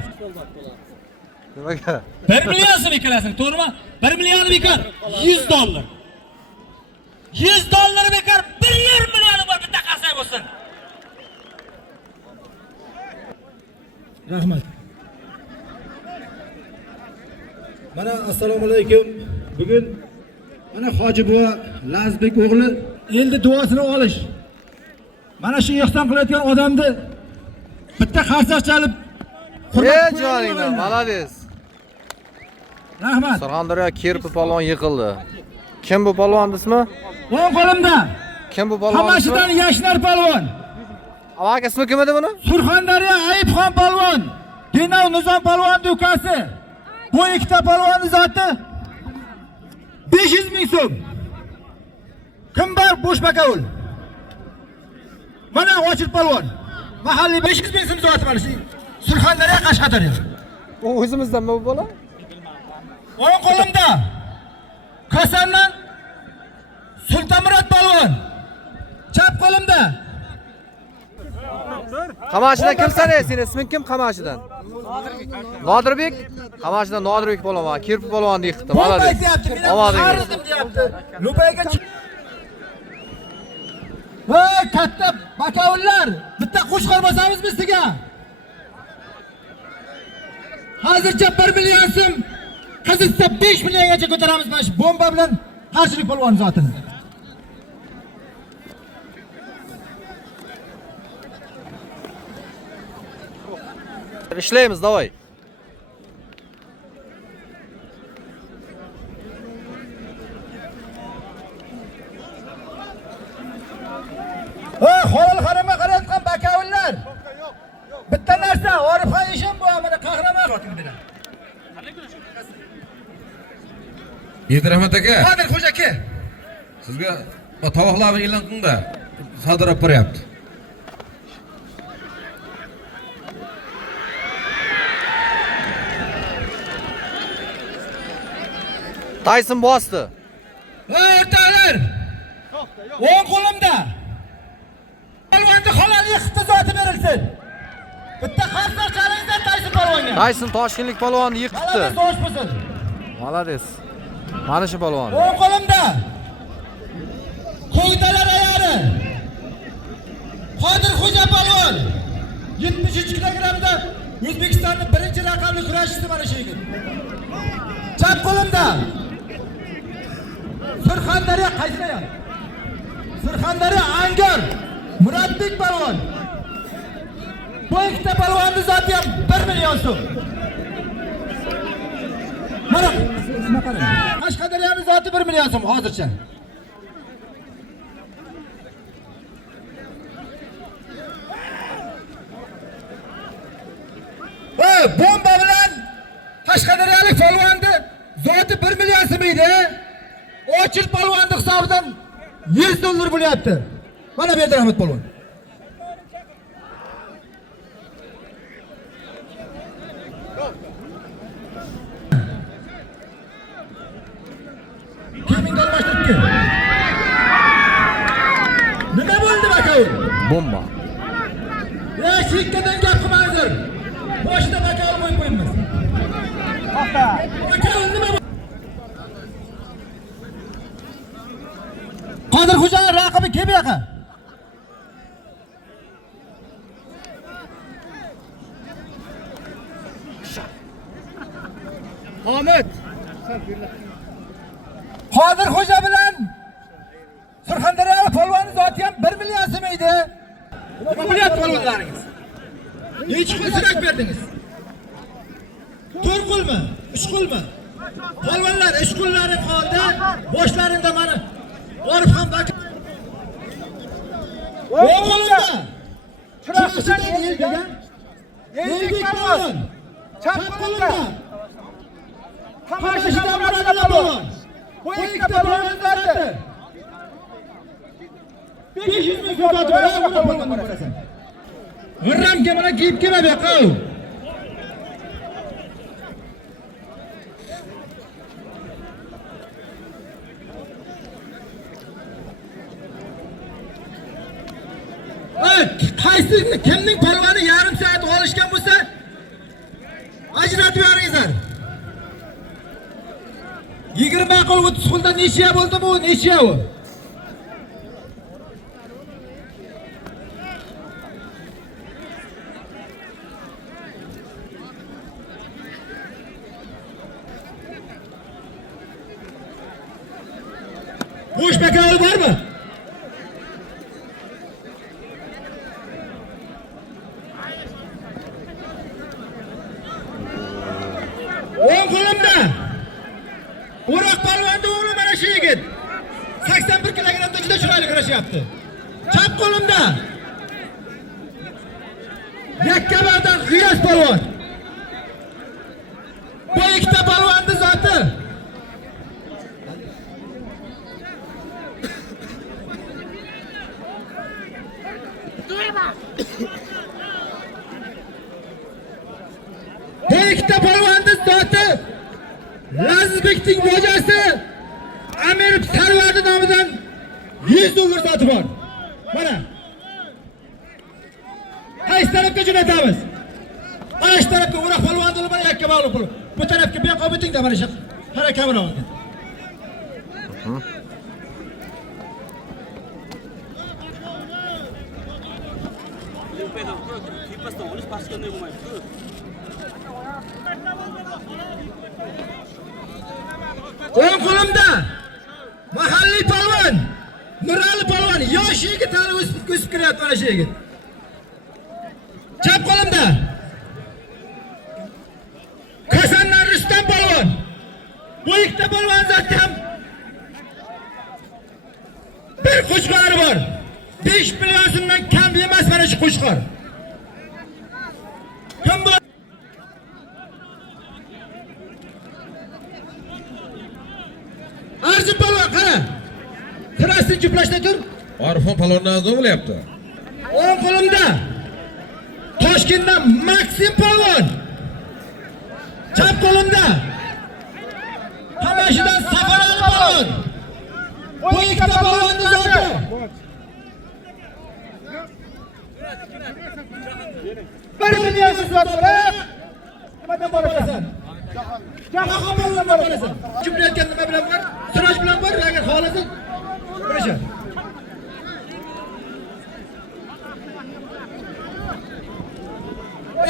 Nimaga? 1 million so'm ikkalasini, to'g'rimi? 1 million bekor, 100 dollar. 100 dollar bekor, 1 million bor bitta qarsak bo'lsin. Rahmat. Mana assalomu alaykum. Bugun mana Hoji buva Lazbek o'g'li endi duosini olish. Mana shu ehson qilayotgan odamni bitta qarsak chalib Joningdan, malades. Rahmat. Surxondaryo Kirpi polvon yiqildi. Kim bu polvon ismi? O'ng qo'limda Kim bu polvon? Qamashidan Yashnar polvon. Aka ismi kim edi buni? Surxondaryo Ayibxon polvon. Denov Nizom polvonning ukasi. Bu ikkita polvonning zoti 500 ming so'm. Kim bor bo'sh bakavul? Mana Ochil polvon. Mahalliy 500 ming so'm zoti mana shu. Surxondaryo Qashqadaryo. U o'zimizdanmi bu bola? O'ng qo'limda Kosandan Sultonmurod polvon. Chap qo'limda Qamashidan kim sanaysiz? Seni isming kim Qamashidan? Nodirbek. Qamashidan Nodirbek polvon, Kirpi polvonni yiqdi. Malades. Omadingiz. Lubayga voy katta bakavullar, bitta qo'shqor bosamizmi sizga? Hozircha 1 million so'm, qizitsa 5 milliongacha ko'taramiz mana shu bomba bilan qarshilik polvon zotini. Ishlaymiz, davay. Voy, xolal xonama qarayotgan bakavullar. Bitta narsa, Orifxon ishim bu, mana qahramon xotinlar. Yedirahmat aka. Qodir xo'ja aka. Sizga tovoqlarni e'lon qiling-da. Sadirab boryapti. Tyson bosdi. Voy o'rtoqlar. O'ng qo'limda polvonni halol yiqitdi zoti berilsin. Bitta qarsak chalingizdan Tyson polvonga. Tyson Toshkentlik polvonni yiqitdi. Malades do'sh bo'lsin. Malades. Mana shu polvon. O'ng qo'limda Qo'ydalar ayari Qodir xo'ja polvon 73 kilogramda O'zbekistonning birinchi raqamli kurashchisi mana shu yigit. Chap qo'limda Surxondaryo qaysidan? Surxondaryo Angor Murodbek polvon. Bu ikkita polvonni zoti ham 1 million so'm. Mana Qashqadaryoning zoti 1 million so'm hozircha. Bomba bilan Qashqadaryolik polvonni zoti 1 million so'm edi. Ochil polvonning hisobidan 100 dollar bo'lyapti. Mana bu yerda Rahmat polvon. Kimin almashtiribdi? Nima bo'ldi bakavul? Bomba. Shikkadan gap qilmanglar. Boshida bakavul qo'yib qo'yamiz. Bakavul nima? Qodir xo'ja raqibi kim bu yoqqa? Ahmet. Qodir xo'ja bilan Surxondaryo polvoni zoti ham 1 million so'm edi. Nima bo'lyapti polvonlaringiz? Necha qo'l sirak berdingiz? 4 qo'lmi? 3 qo'lmi? Polvonlar 3 qo'llari qoldi. Boshlaringda mana Orifxon bak. O'g'limda. Chirashdan eldegan. Elbek polvon. Chap qo'limda. Qamashidan Murodbek polvon. Bu ikkita polvon zoti. 500 ming so'm beradi buni polvonni ko'rasan. G'irramga mana kiyib kelma bu yoqqa. Qaysi kimning polvoni yarim soat olishgan bo'lsa ajratib yuboringizlar. 20 qo'l 30 qo'lda necha bo'ldi bu? Necha u? Bo'sh bakovul bormi? O'ng qo'limda. O'roq palvonda o'g'li mana shu yigit. 81 kilogrammda juda chiroyli kurashyapti. Chap qo'limda. Yakkabardan G'iyos palvon. Bu ikkita palvonning zoti. Bu ikkita palvonning zoti Lazizbekning bojasi Amir Sarvardi nomidan 100 dollar zoti bor. Mana. Qaysi tarafga jo'natamiz? Mana shu tarafga O'roq palvonlar bilan yakka bog'liq bo'lib. Bu tarafga bu yoqqa o'tingda mana shu. Qara kamera oldi. O'ng qo'limda mahalliy palvon, Nurali palvon, yosh yigit hali o'sib kiryapti mana shu yigit. Chap qo'limda Kasandan Rustam palvon. Bu ikkita palvon zot ham bir qo'chqori bor. 5 million so'mdan kam emas mana shu qo'chqor. Kim bu? Arjun palvon qara. Tirasini juplashda tur. Orifxon palvonni nazar bo'lyapti. O'ng qo'limda Toshkentdan Maksim palvon. Chap qo'limda Qamashidan Safarali palvon. Bu ikkita palvonning zoti. Bir million so'm bor. Nimadan borasan? Jahon bilan borasan. Jumlayotgan nima bilan bor? Siroj bilan bor, agar xohlasan. Qarasha.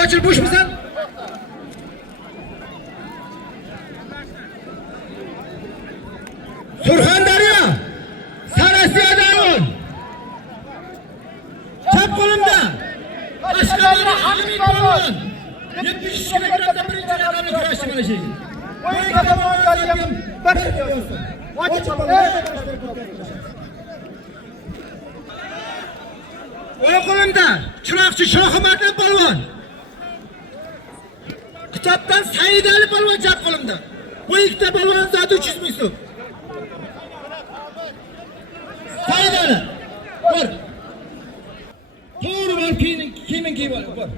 Ochil bo'shmisan? Surxondaryo, Sarasiyadan. Chap qo'limda Qashqadaryo Hamid palvon. 70 kilogrammda birinchi raqamli kurashchi mana shu. Bu ikkita palvonlarga ham bir yo'sin. O'ng qo'limda Chiroqchi Shohimatli palvon. Kitobdan Saidali palvon chap qo'limda. Bu ikkita palvon zoti 300 ming so'm. Saidali. Bor. To'g'ri bor, kimin bor.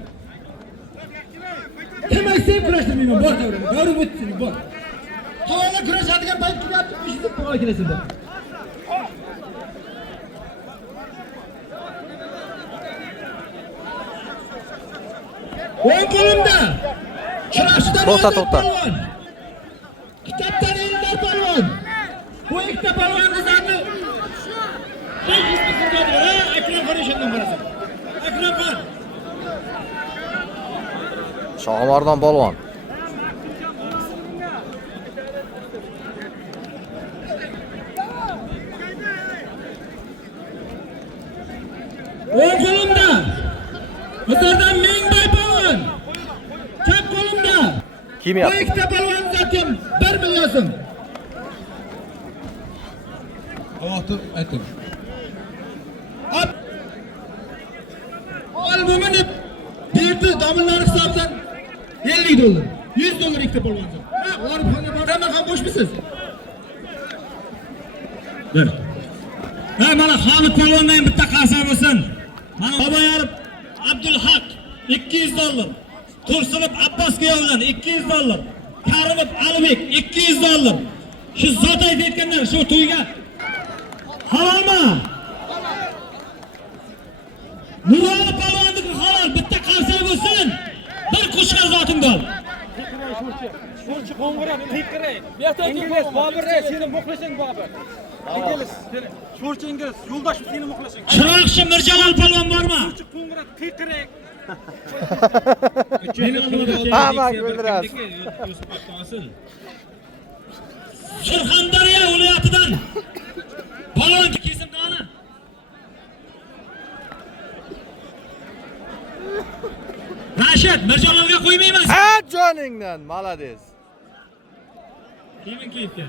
Demak, sen kurashtirmayman, bor davrim. Davrim o'tsin, bor. To'g'ri kurashadigan payt kelyapti, ishni to'g'ri kelasizda. O'ng qo'limda Chiroqchidan To'xta. Kitobdan Eldor palvon. Bu ikkita palvonni zoti. Akramxon ishondan borasan. Akramxon. Shohimardon polvon. O'ng qo'limda Mizordan Mengbay palvon. Chap qo'limda Kim bu yaptı? ikkita palvon zoti 1 million so'm. Ovatib ayting. Albumini berdi domlalar hisobidan 50 dollar. 100 dollar ikkita palvon zoti. Ha, Orifxonga boraman, ham bo'shmisiz? Bir. Ha, mana Xolid palvondan bitta qarsa bo'lsin. Mana Babayarov Abdulhaq 200 dollar. Tursunov Abbos Kuyovdan 200 dollar. Karimov Alibek 200 dollar. Shu zot aytayotganlar shu to'yga halolmi? Nurali palvonniki halol, bitta qarsa bo'lsin. Bir qo'shgan zoting bor. Şurçu Qo'ng'irot qiqiraydi. Bertan İngiliz Bobur seni muxlising Bobur. İngiliz. Şurçu İngiliz Yo'ldosh seni muxlising. Chiroqchi Mirjalol polvon bormi? Şurçu Qo'ng'irot qiqiraydi. Hamma ko'ndirasiz. Surxondaryo viloyatidan polvon kesim qani. Rashid Mirjalolga qo'ymaymiz. Ha joningdan, malades. Kimin kiyibdi?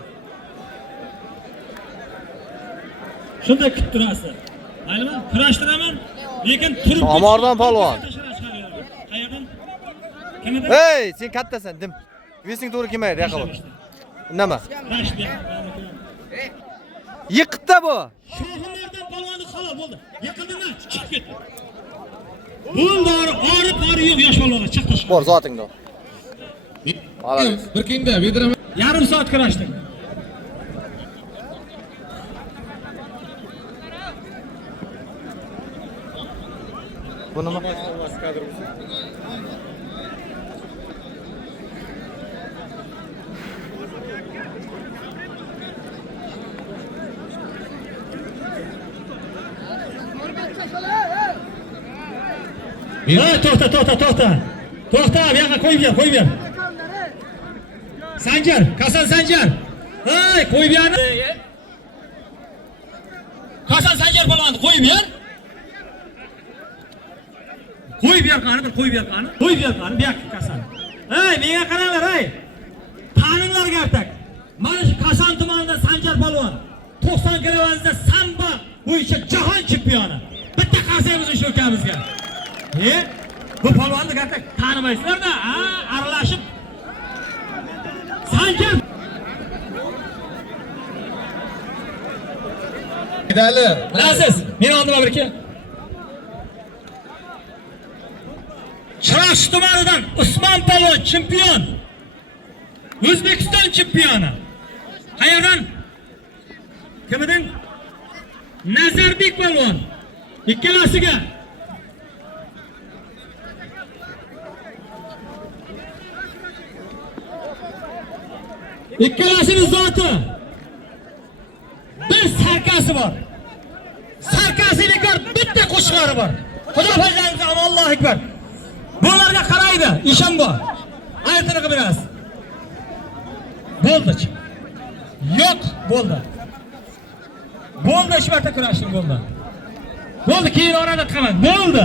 Shunday kutib turasiz. Maylimi? Kurashtiraman, lekin turib Amordan polvon. Qayerdan? Kimdan? Hey, sen kattasan, dim. Vesing to'g'ri kelmaydi, yaqin. Nima? Rashid. Yiqitda bu. Shohlardan polvonni halol bo'ldi. Yiqildimi? Chiqib ketdi. Bo'ldi, orib yo'q yosh polvonlar chiqdi. Bor zotingda. Malades. Bir kunda vidram Yarim soat kurashdik. Bu nima? Hey, to'xta. To'xta, bu yoqqa qo'yib ber. Sanjar, Hasan Sanjar. Hey, qo'yib ber. Hasan Sanjar polvonni qo'yib ber. Qo'yib ber qani, bir qo'yib ber qani. Qo'yib ber qani, bu yoqqa Hasan. Hey, menga qaranglar, hey. Taninglar gaptak. Mana shu Hasan tumanidan Sanjar polvon 90 kilogramda sambo bo'yicha jahon chempioni. Bitta qarsaymiz shu ukamizga. Bu polvonni gaptak tanimaysizlar-da, aralashib. Sanjar medali. bilasiz, meni oldimga bir kel. Chiroqchi tumanidan Usmon polvon chempion. O'zbekiston chempioni. Qayerdan? Kimdan? Nazarbek polvon. Ikkalasiga ikkalasini zoti. Bir sarkasi bor. Sarkasi bekor, bitta qo'shig'ari bor. Xudo farzandingiz Allohu akbar. Bularga qaraydi, ishon bor. Aytini qilib berasiz. Bo'ldi. Yo'q, bo'ldi. Bo'ldi, shu marta kurashing bo'ldi. Bo'ldi, keyin orada qilamiz. Bo'ldi.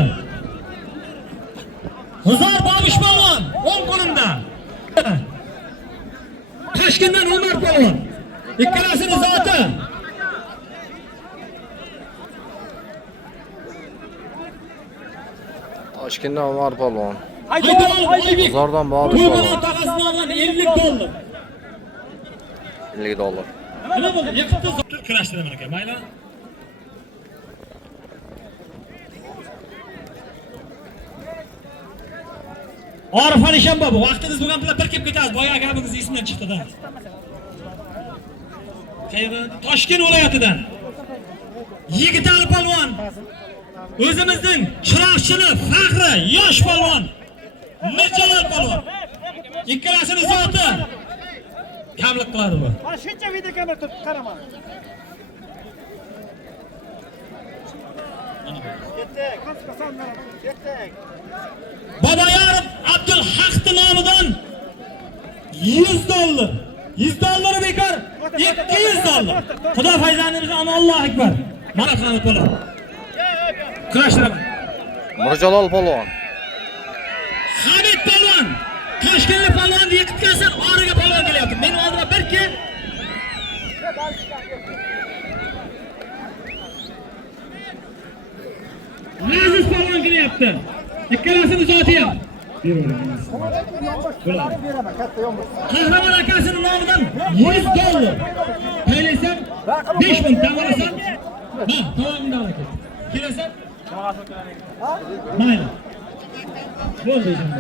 G'uzor Bobish polvon, o'ng qo'limda. Toshkentdan Umar polvon. Ikkalasini zoti. Toshkentdan Umar polvon. Oybek. G'uzordan Bobish To'g'ri polvon. taqasimdan $50. 50 dollar. Nima bo'ldi? Yiqitdi zot kurashtiraman aka, mayli. Orif Alishan bobo, vaqtingiz bo'lgan bilan bir kelib ketasiz. Boya gapingiz esimdan chiqdi-da. Qayerdan? Toshkent viloyatidan. Yigitali polvon. O'zimizning chiroqchini faxri yosh polvon. Mirjalol polvon. Ikkalasini zoti. Kamlik qiladi bu. Mana shuncha video kamera turib qarama. Babayarov Abdulhaq nomidan $100. $100 bekor. $200. Xudo farzandimiz Allohu akbar. Mana qani polvon. Kurashtiraman. Mirjalol polvon. Hamid polvon. Toshkentlik polvonni yiqitgansan, origa polvon kelyapti. Men oldimga bir kel. Aziz polvon kelyapti. Ikkalasini zoti ham. Qahramon akasini nomidan $100. Paylasam 5000 tamalasam. Ha, tomog'imda aka. Kelasan? Mayli. Bo'ldi endi.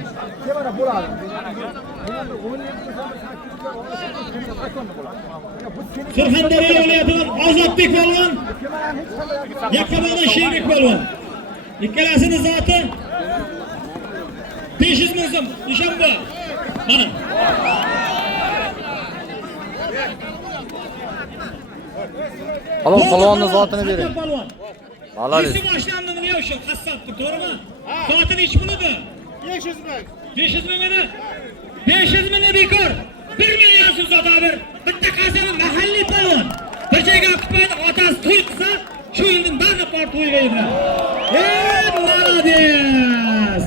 Surxondaryo viloyatidan Ozodbek polvon, Yakkabog'dan Sherbek polvon. Ikkalasini zoti 500 ming so'm. Ishonma. Mana. Polvonni zotini bering. Polvon. Malades. Bizi boshlandimi nima shu qassobdi, to'g'rimi? Zotini ish pulida. 500 ming. 500 mingni 500 mingni bekor. 1 million so'm zot ber. Bitta qasami mahalliy polvon. Bir joyga qilmaydi, otasi to'y qilsa, shu yilning barcha par to'yga yuradi. Malades.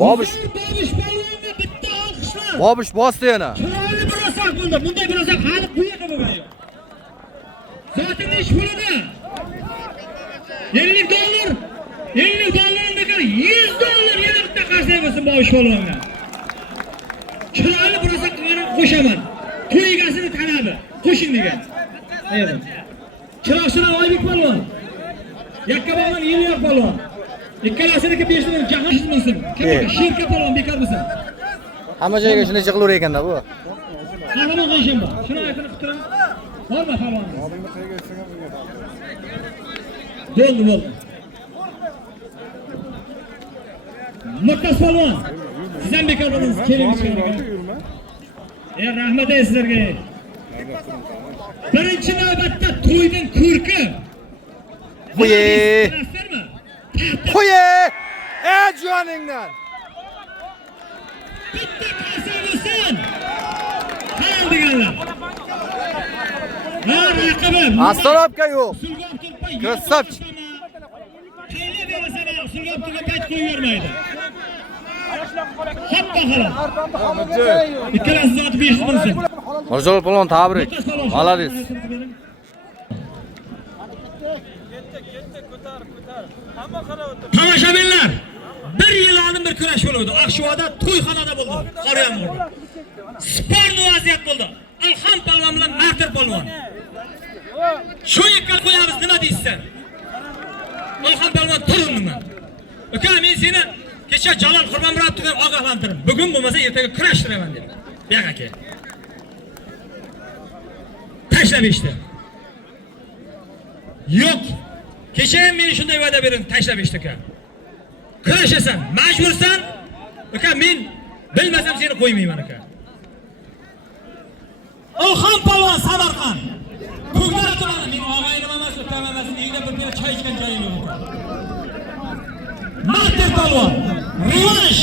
Bobish polvonga bitta olqishlar. Bobish bosdi yana. Chiroyli bir osoq bo'ldi. Bunday bir osoq hali bu yerda bo'lgan yo'q. Zotini ish pulida. 50 dollar. 50 dollardan bekor 100 dollar yana bitta qasam bo'lsin Bobish polvonga. Chiroyli bir osoq qilib qo'shaman. To'y egasini tanadi. Qo'shing degan. Evet. Chiroqchilar Oybek polvon. Yakkabog'dan Yelyor polvon. Ikkalasiniki 5 ming, jahon mingsin. Shirka polvon bekor bo'lsin. Hamma joyga shuni chiqilaver ekanda bu. Qahramon qo'yishim bor. Shuni aytib turaman. Bormi polvon? Bo'ldi. Muqtas polvon. Siz ham bekor bo'lasiz. Keling ichkariga. Rahmat sizlarga. Birinchi navbatda to'yning ko'rki. Qo'ye. Qo'ye! Joningdan. Bitta qasam bo'lsin. Qal deganlar. Ha, raqibim. Astrobka yo'q. Krasavch. Qayla berasan, usulga turgan payt qo'yvermaydi. Hatta xolos. Ikkalasi zot 500 bo'lsin. Mirjol polvon tabrik. Malades. Tomoshabinlar, bir yildan bir kurash bo'ldi. Aqshuvoda to'yxonada bo'ldi. Qarayam bo'ldi. Sportni vaziyat bo'ldi. Alham polvon bilan Martir polvon. Shu yerga qo'yamiz, nima deysiz? Alham polvon turibman. Uka, men seni kecha Jalol Qurbonmurodovga ogohlantirdim. Bugun bo'lmasa ertaga kurashtiraman dedi. Yo'q aka. Tashlab ishdi. Yo'q. Kecha ham meni shunday va'da bering, tashlab ishdi aka. Kurashasan, majbursan. Aka, men bilmasam seni qo'ymayman aka. Alham polvon Samarqand. Ko'klar tumani, men og'aynim emas, o'tam emas, uyda bir piyola choy ichgan joyim yo'q aka. Martir polvon, revansh.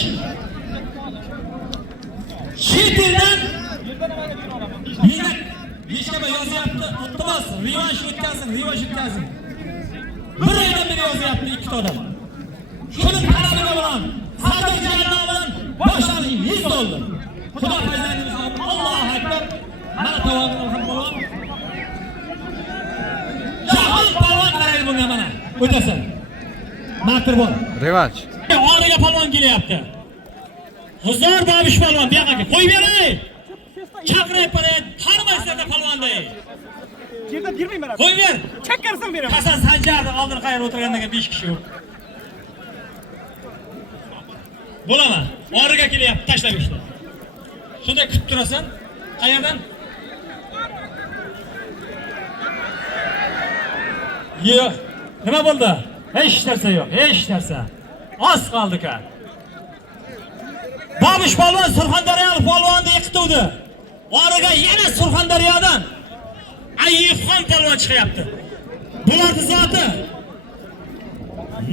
Shetildan menga hechkima yozyapti, iltimos, revansh o'tkazsin. Bir oydan beri yozyapti ikki odam. Shuni talabi bilan, savdo jarayoni bilan boshlanish 100 dollar. Xudo farzandimiz Allohu akbar. Mana tavog'ini ham polvon. Jahon polvon qaraydi bunga mana. O'tasan. Martir bor. Revanch. Oliga polvon kelyapti. Huzur Bobish polvon, bu yoqqa qo'yib beray. Chaqirib qo'yay, tanimaysizlar polvonni. Yerda bermayman. Qo'yib ber. Chakkarsam beraman. Hasan Sanjarni oldin qayerga o'tirgandan keyin 5 kishi yo'q. Bo'laman. Origa kelyapti, tashlab ishni. Shunday kutib turasan. Qayerdan? Yo'q. Nima bo'ldi? Hech narsa yo'q. Hech narsa. Oz qoldi-ka. Bobish polvon Surxondaryolik polvonni yiqitdi. Origa yana Surxondaryodan Ayyubxon polvon chiqyapti. Bularning zoti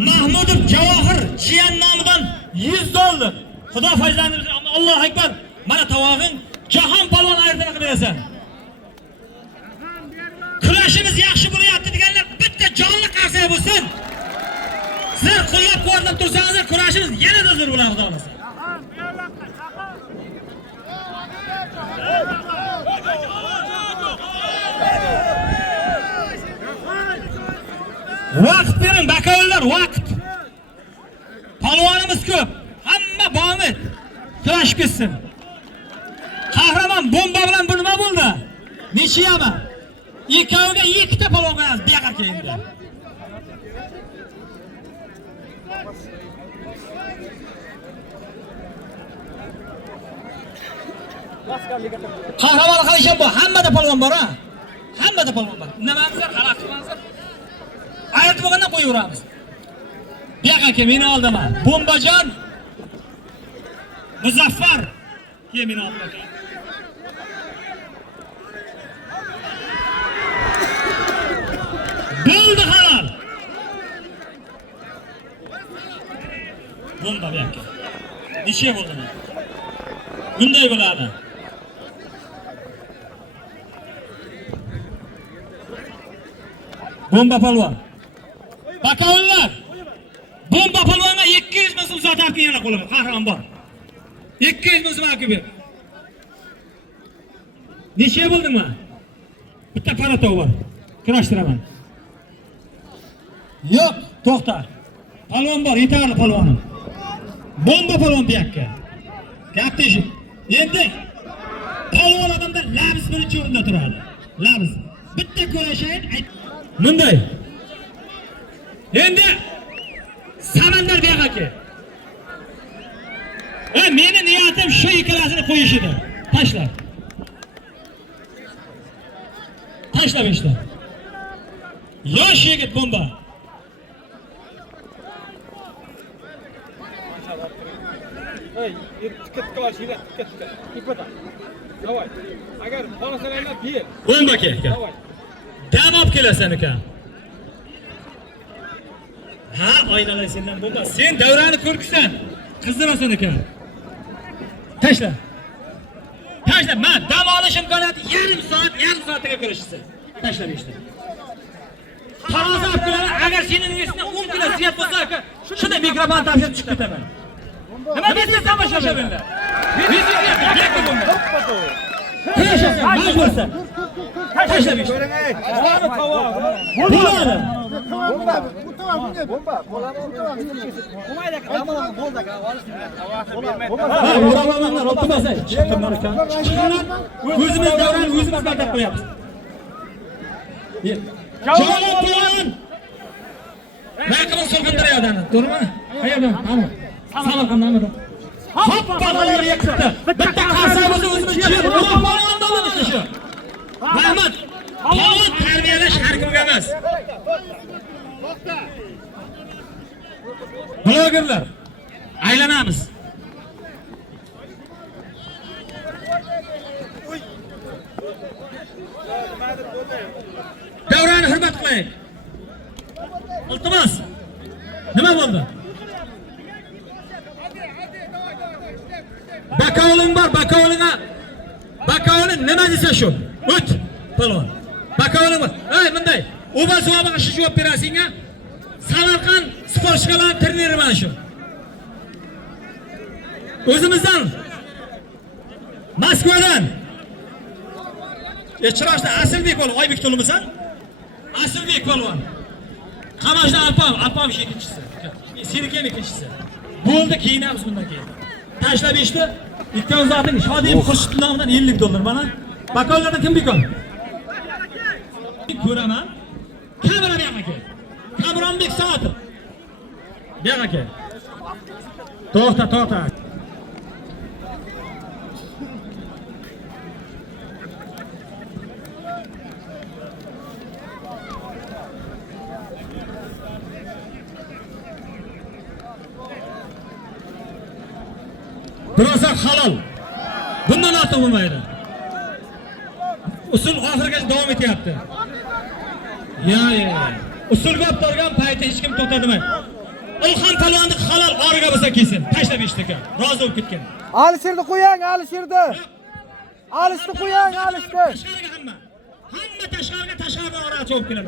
Mahmudov Javohir jiyan nomidan 100 dollar. Xudo farzandimiz Allohu akbar. Mana tavog'ing Jahon polvon ayrdan qilib berasan. Kurashimiz yaxshi bo'lyapti deganlar bitta jonli qarsa bo'lsin. Sizlar qo'llab-quvvatlab tursangiz, kurashimiz yanada zo'r bo'ladi xudo xolasa. Vaqt bering, bakovullar, vaqt. Polvonimiz ko'p. Hamma bomit. Kurashib ketsin. Qahramon bomba bilan bu nima bo'ldi? Nechiyami? Ikkoviga ikkita polvon qo'yamiz, bu yoqqa keldi. Qahramon qilishim bor, hammada polvon bor, ha? Hammada polvon bor. Nimamizlar, qarab turmangizlar. Aytib bo'lgandan qo'yaveramiz. Bu yoqqa kel, meni oldaman. Bombajon Muzaffar. Yemin Allah. Bo'ldi halol. Bomba bu yoqqa. Necha bo'ldi? Bunday bo'ladi. Bomba palvon. Bakovullar. Bomba palvonga 200 ming so'm sotarkan yana qo'lima. Qahramon bor. 200 ming so'm olib ber. Necha bo'ldingmi? Bitta paratov bor. Kurashtiraman. Yo'q, to'xta. Palvon bor, yetarli palvonim. Bomba palvon bu yoqqa. Gap teshik. Endi palvon odamda labz birinchi o'rinda turadi. Labz. Bitta ko'rashayin ayt. Bunday. Endi Samandar bu yoqqa kel. Meni niyatim shu ikkalasini qo'yish edi. Tashla. Tashla işte. Yosh yigit bomba. Ey, tiket kalash, yine tiket. İpata. Davay. Agar xolasalarlar ber. Bomba kel. Davay. Dam olib kelasan uka. Ha, oynalar sendan bomba. Sen davrani ko'rksan. Qizdirasan uka. Tashla. Tashla, men dam olish imkoniyati yarim soatga ko'rishsin. Tashla işte. Tarozi abdular agar sening yesidan 10 kilo ziyod bo'lsa, shunda mikrofon topshirib chiqib ketaman. Nima deysiz tomoshabinlar? Tashla, majbursan. Tashla işte. Bo'ladi. Uramanlar, o'tmasay. Chiqimlar ekan. O'zimiz davran, o'zimiz qataq qo'yamiz. Javob to'g'ri. Raqibni so'lqindiryapti, to'g'rimi? Qayerdan? Mana. Samarqanddan. Hop, balalar yiqibdi. Bitta qarsa bo'lsa o'zimiz chiqib, Urug'mondan bo'ladi shu. Rahmat. Palvon tarbiyalash har kimga emas. Blogerlar. Aylanamiz. Davrani hurmat qilaylik. Iltimos. Nima bo'ldi? Bakovling bor, bakovlinga. Bakovling nima desa shu? O't, palvon. Bakovling bor. Ey, bunday. O'ba zo'baga shu javob berasingga. Samarqand sport shkolasi turniri mana shu. O'zimizdan Moskvadan Chirashda Asilbek bo'lib, Oybek to'limisan? Asilbek polvon. Qamashda Alpam ikkinchisi. Seniki ham ikkinchisi. Bo'ldi, kiyinamiz bundan keyin. Tashlab ishdi. Ikkovi zoting Shodiyev Xurshid nomidan $50 mana. Bakovlardan kim bekon? Ko'raman. Kamera bu yoqqa kel. Kamronbek Soatov. Bu yoqqa kel. To'xta. Burası halal. Bundan ortiq bo'lmaydi. Usul oxirigacha davom etyapti. Ya. Usulga olib borgan payti hech kim to'xtatmaydi. Ilhom palvonni halal origa bo'lsa kelsin. Tashlab ishtiga. Rozi bo'lib ketgan. Alishirni qo'ying, Alishirni. Alishni qo'ying, Alishni. Tashqariga hamma tashqariga orasi olib kelam.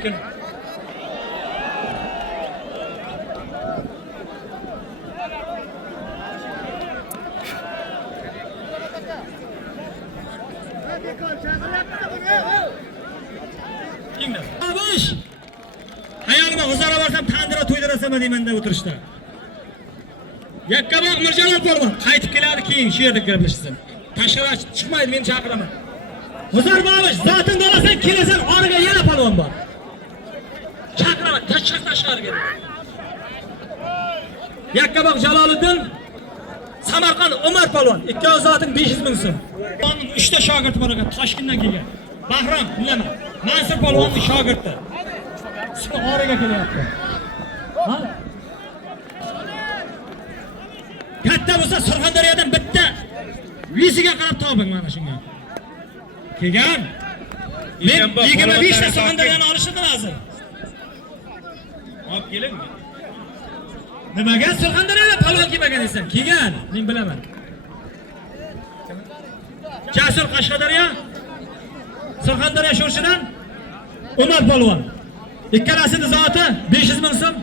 Abash. Ayolga huzura borsam tandira to'ydirasan deymanda o'tirishda. Yakkaboq Mirjalol polvon qaytib keladi keyin shu yerda gaplashsin. Tashqariga chiqmaydi, meni chaqiraman. Huzur Babish, zoting bo'lasan, kelasan, origa yana polvon bor. Chaqiraman, tashqariga. Yakkaboq Jaloliddin, Samarqand Umar polvon, ikkovi zoting 500 ming so'm. Onun 3 ta shogirdi bor ekan, Toshkentdan kelgan. Bahrom, bilama. Mansur polvonning shogirdi. Shu origa kelyapti. Ha? Katta bo'lsa Surxondaryodan bitta yuziga qarab toping mana shunga. Kelgan. Men 25 ta Surxondaryoni olishim lazim. Olib keling. Nimaga Surxondaryoda palon kelmagan esan? Kelgan, men bilaman. Jasur Qashqadaryo, Surxondaryo sho'rshidan Umar polvon. Ikkalasini zoti 500 ming so'm.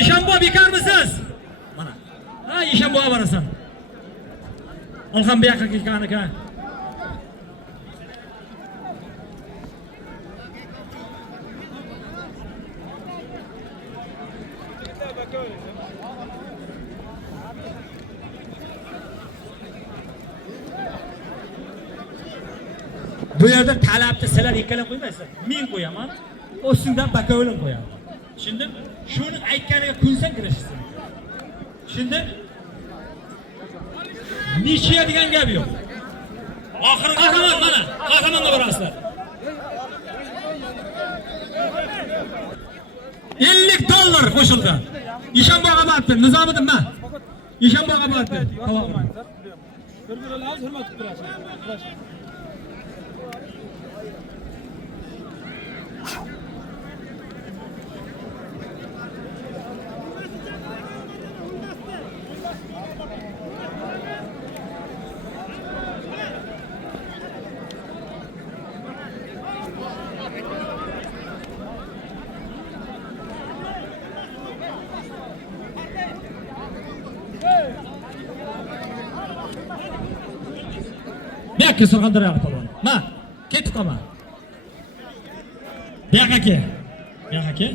Eshonbo bekarmisiz? Mana. Ha, Eshonbo borasan. Alham bu yoqqa kelganiki. Bu yerda talabni sizlar ikkalan qo'ymaysiz. Men qo'yaman. Ustidan bakovulin qo'yaman. Tushunding? Shuni aytganiga kunsang kirishsin. Tushunding? Nichiya degan gap yo'q. Oxiri qahramon mana. Qahramonga borasizlar. 50 dollar qo'shildi. Eshonboga boribdi. Nizomiddin men. Eshonboga boribdi. Tavoqman. Bir-birlarimiz hurmat qilib turasiz. Bu yoqqa Surxondaryo polvon. Ma, ketib qolma. Bu yoqqa kel. Bu yoqqa kel.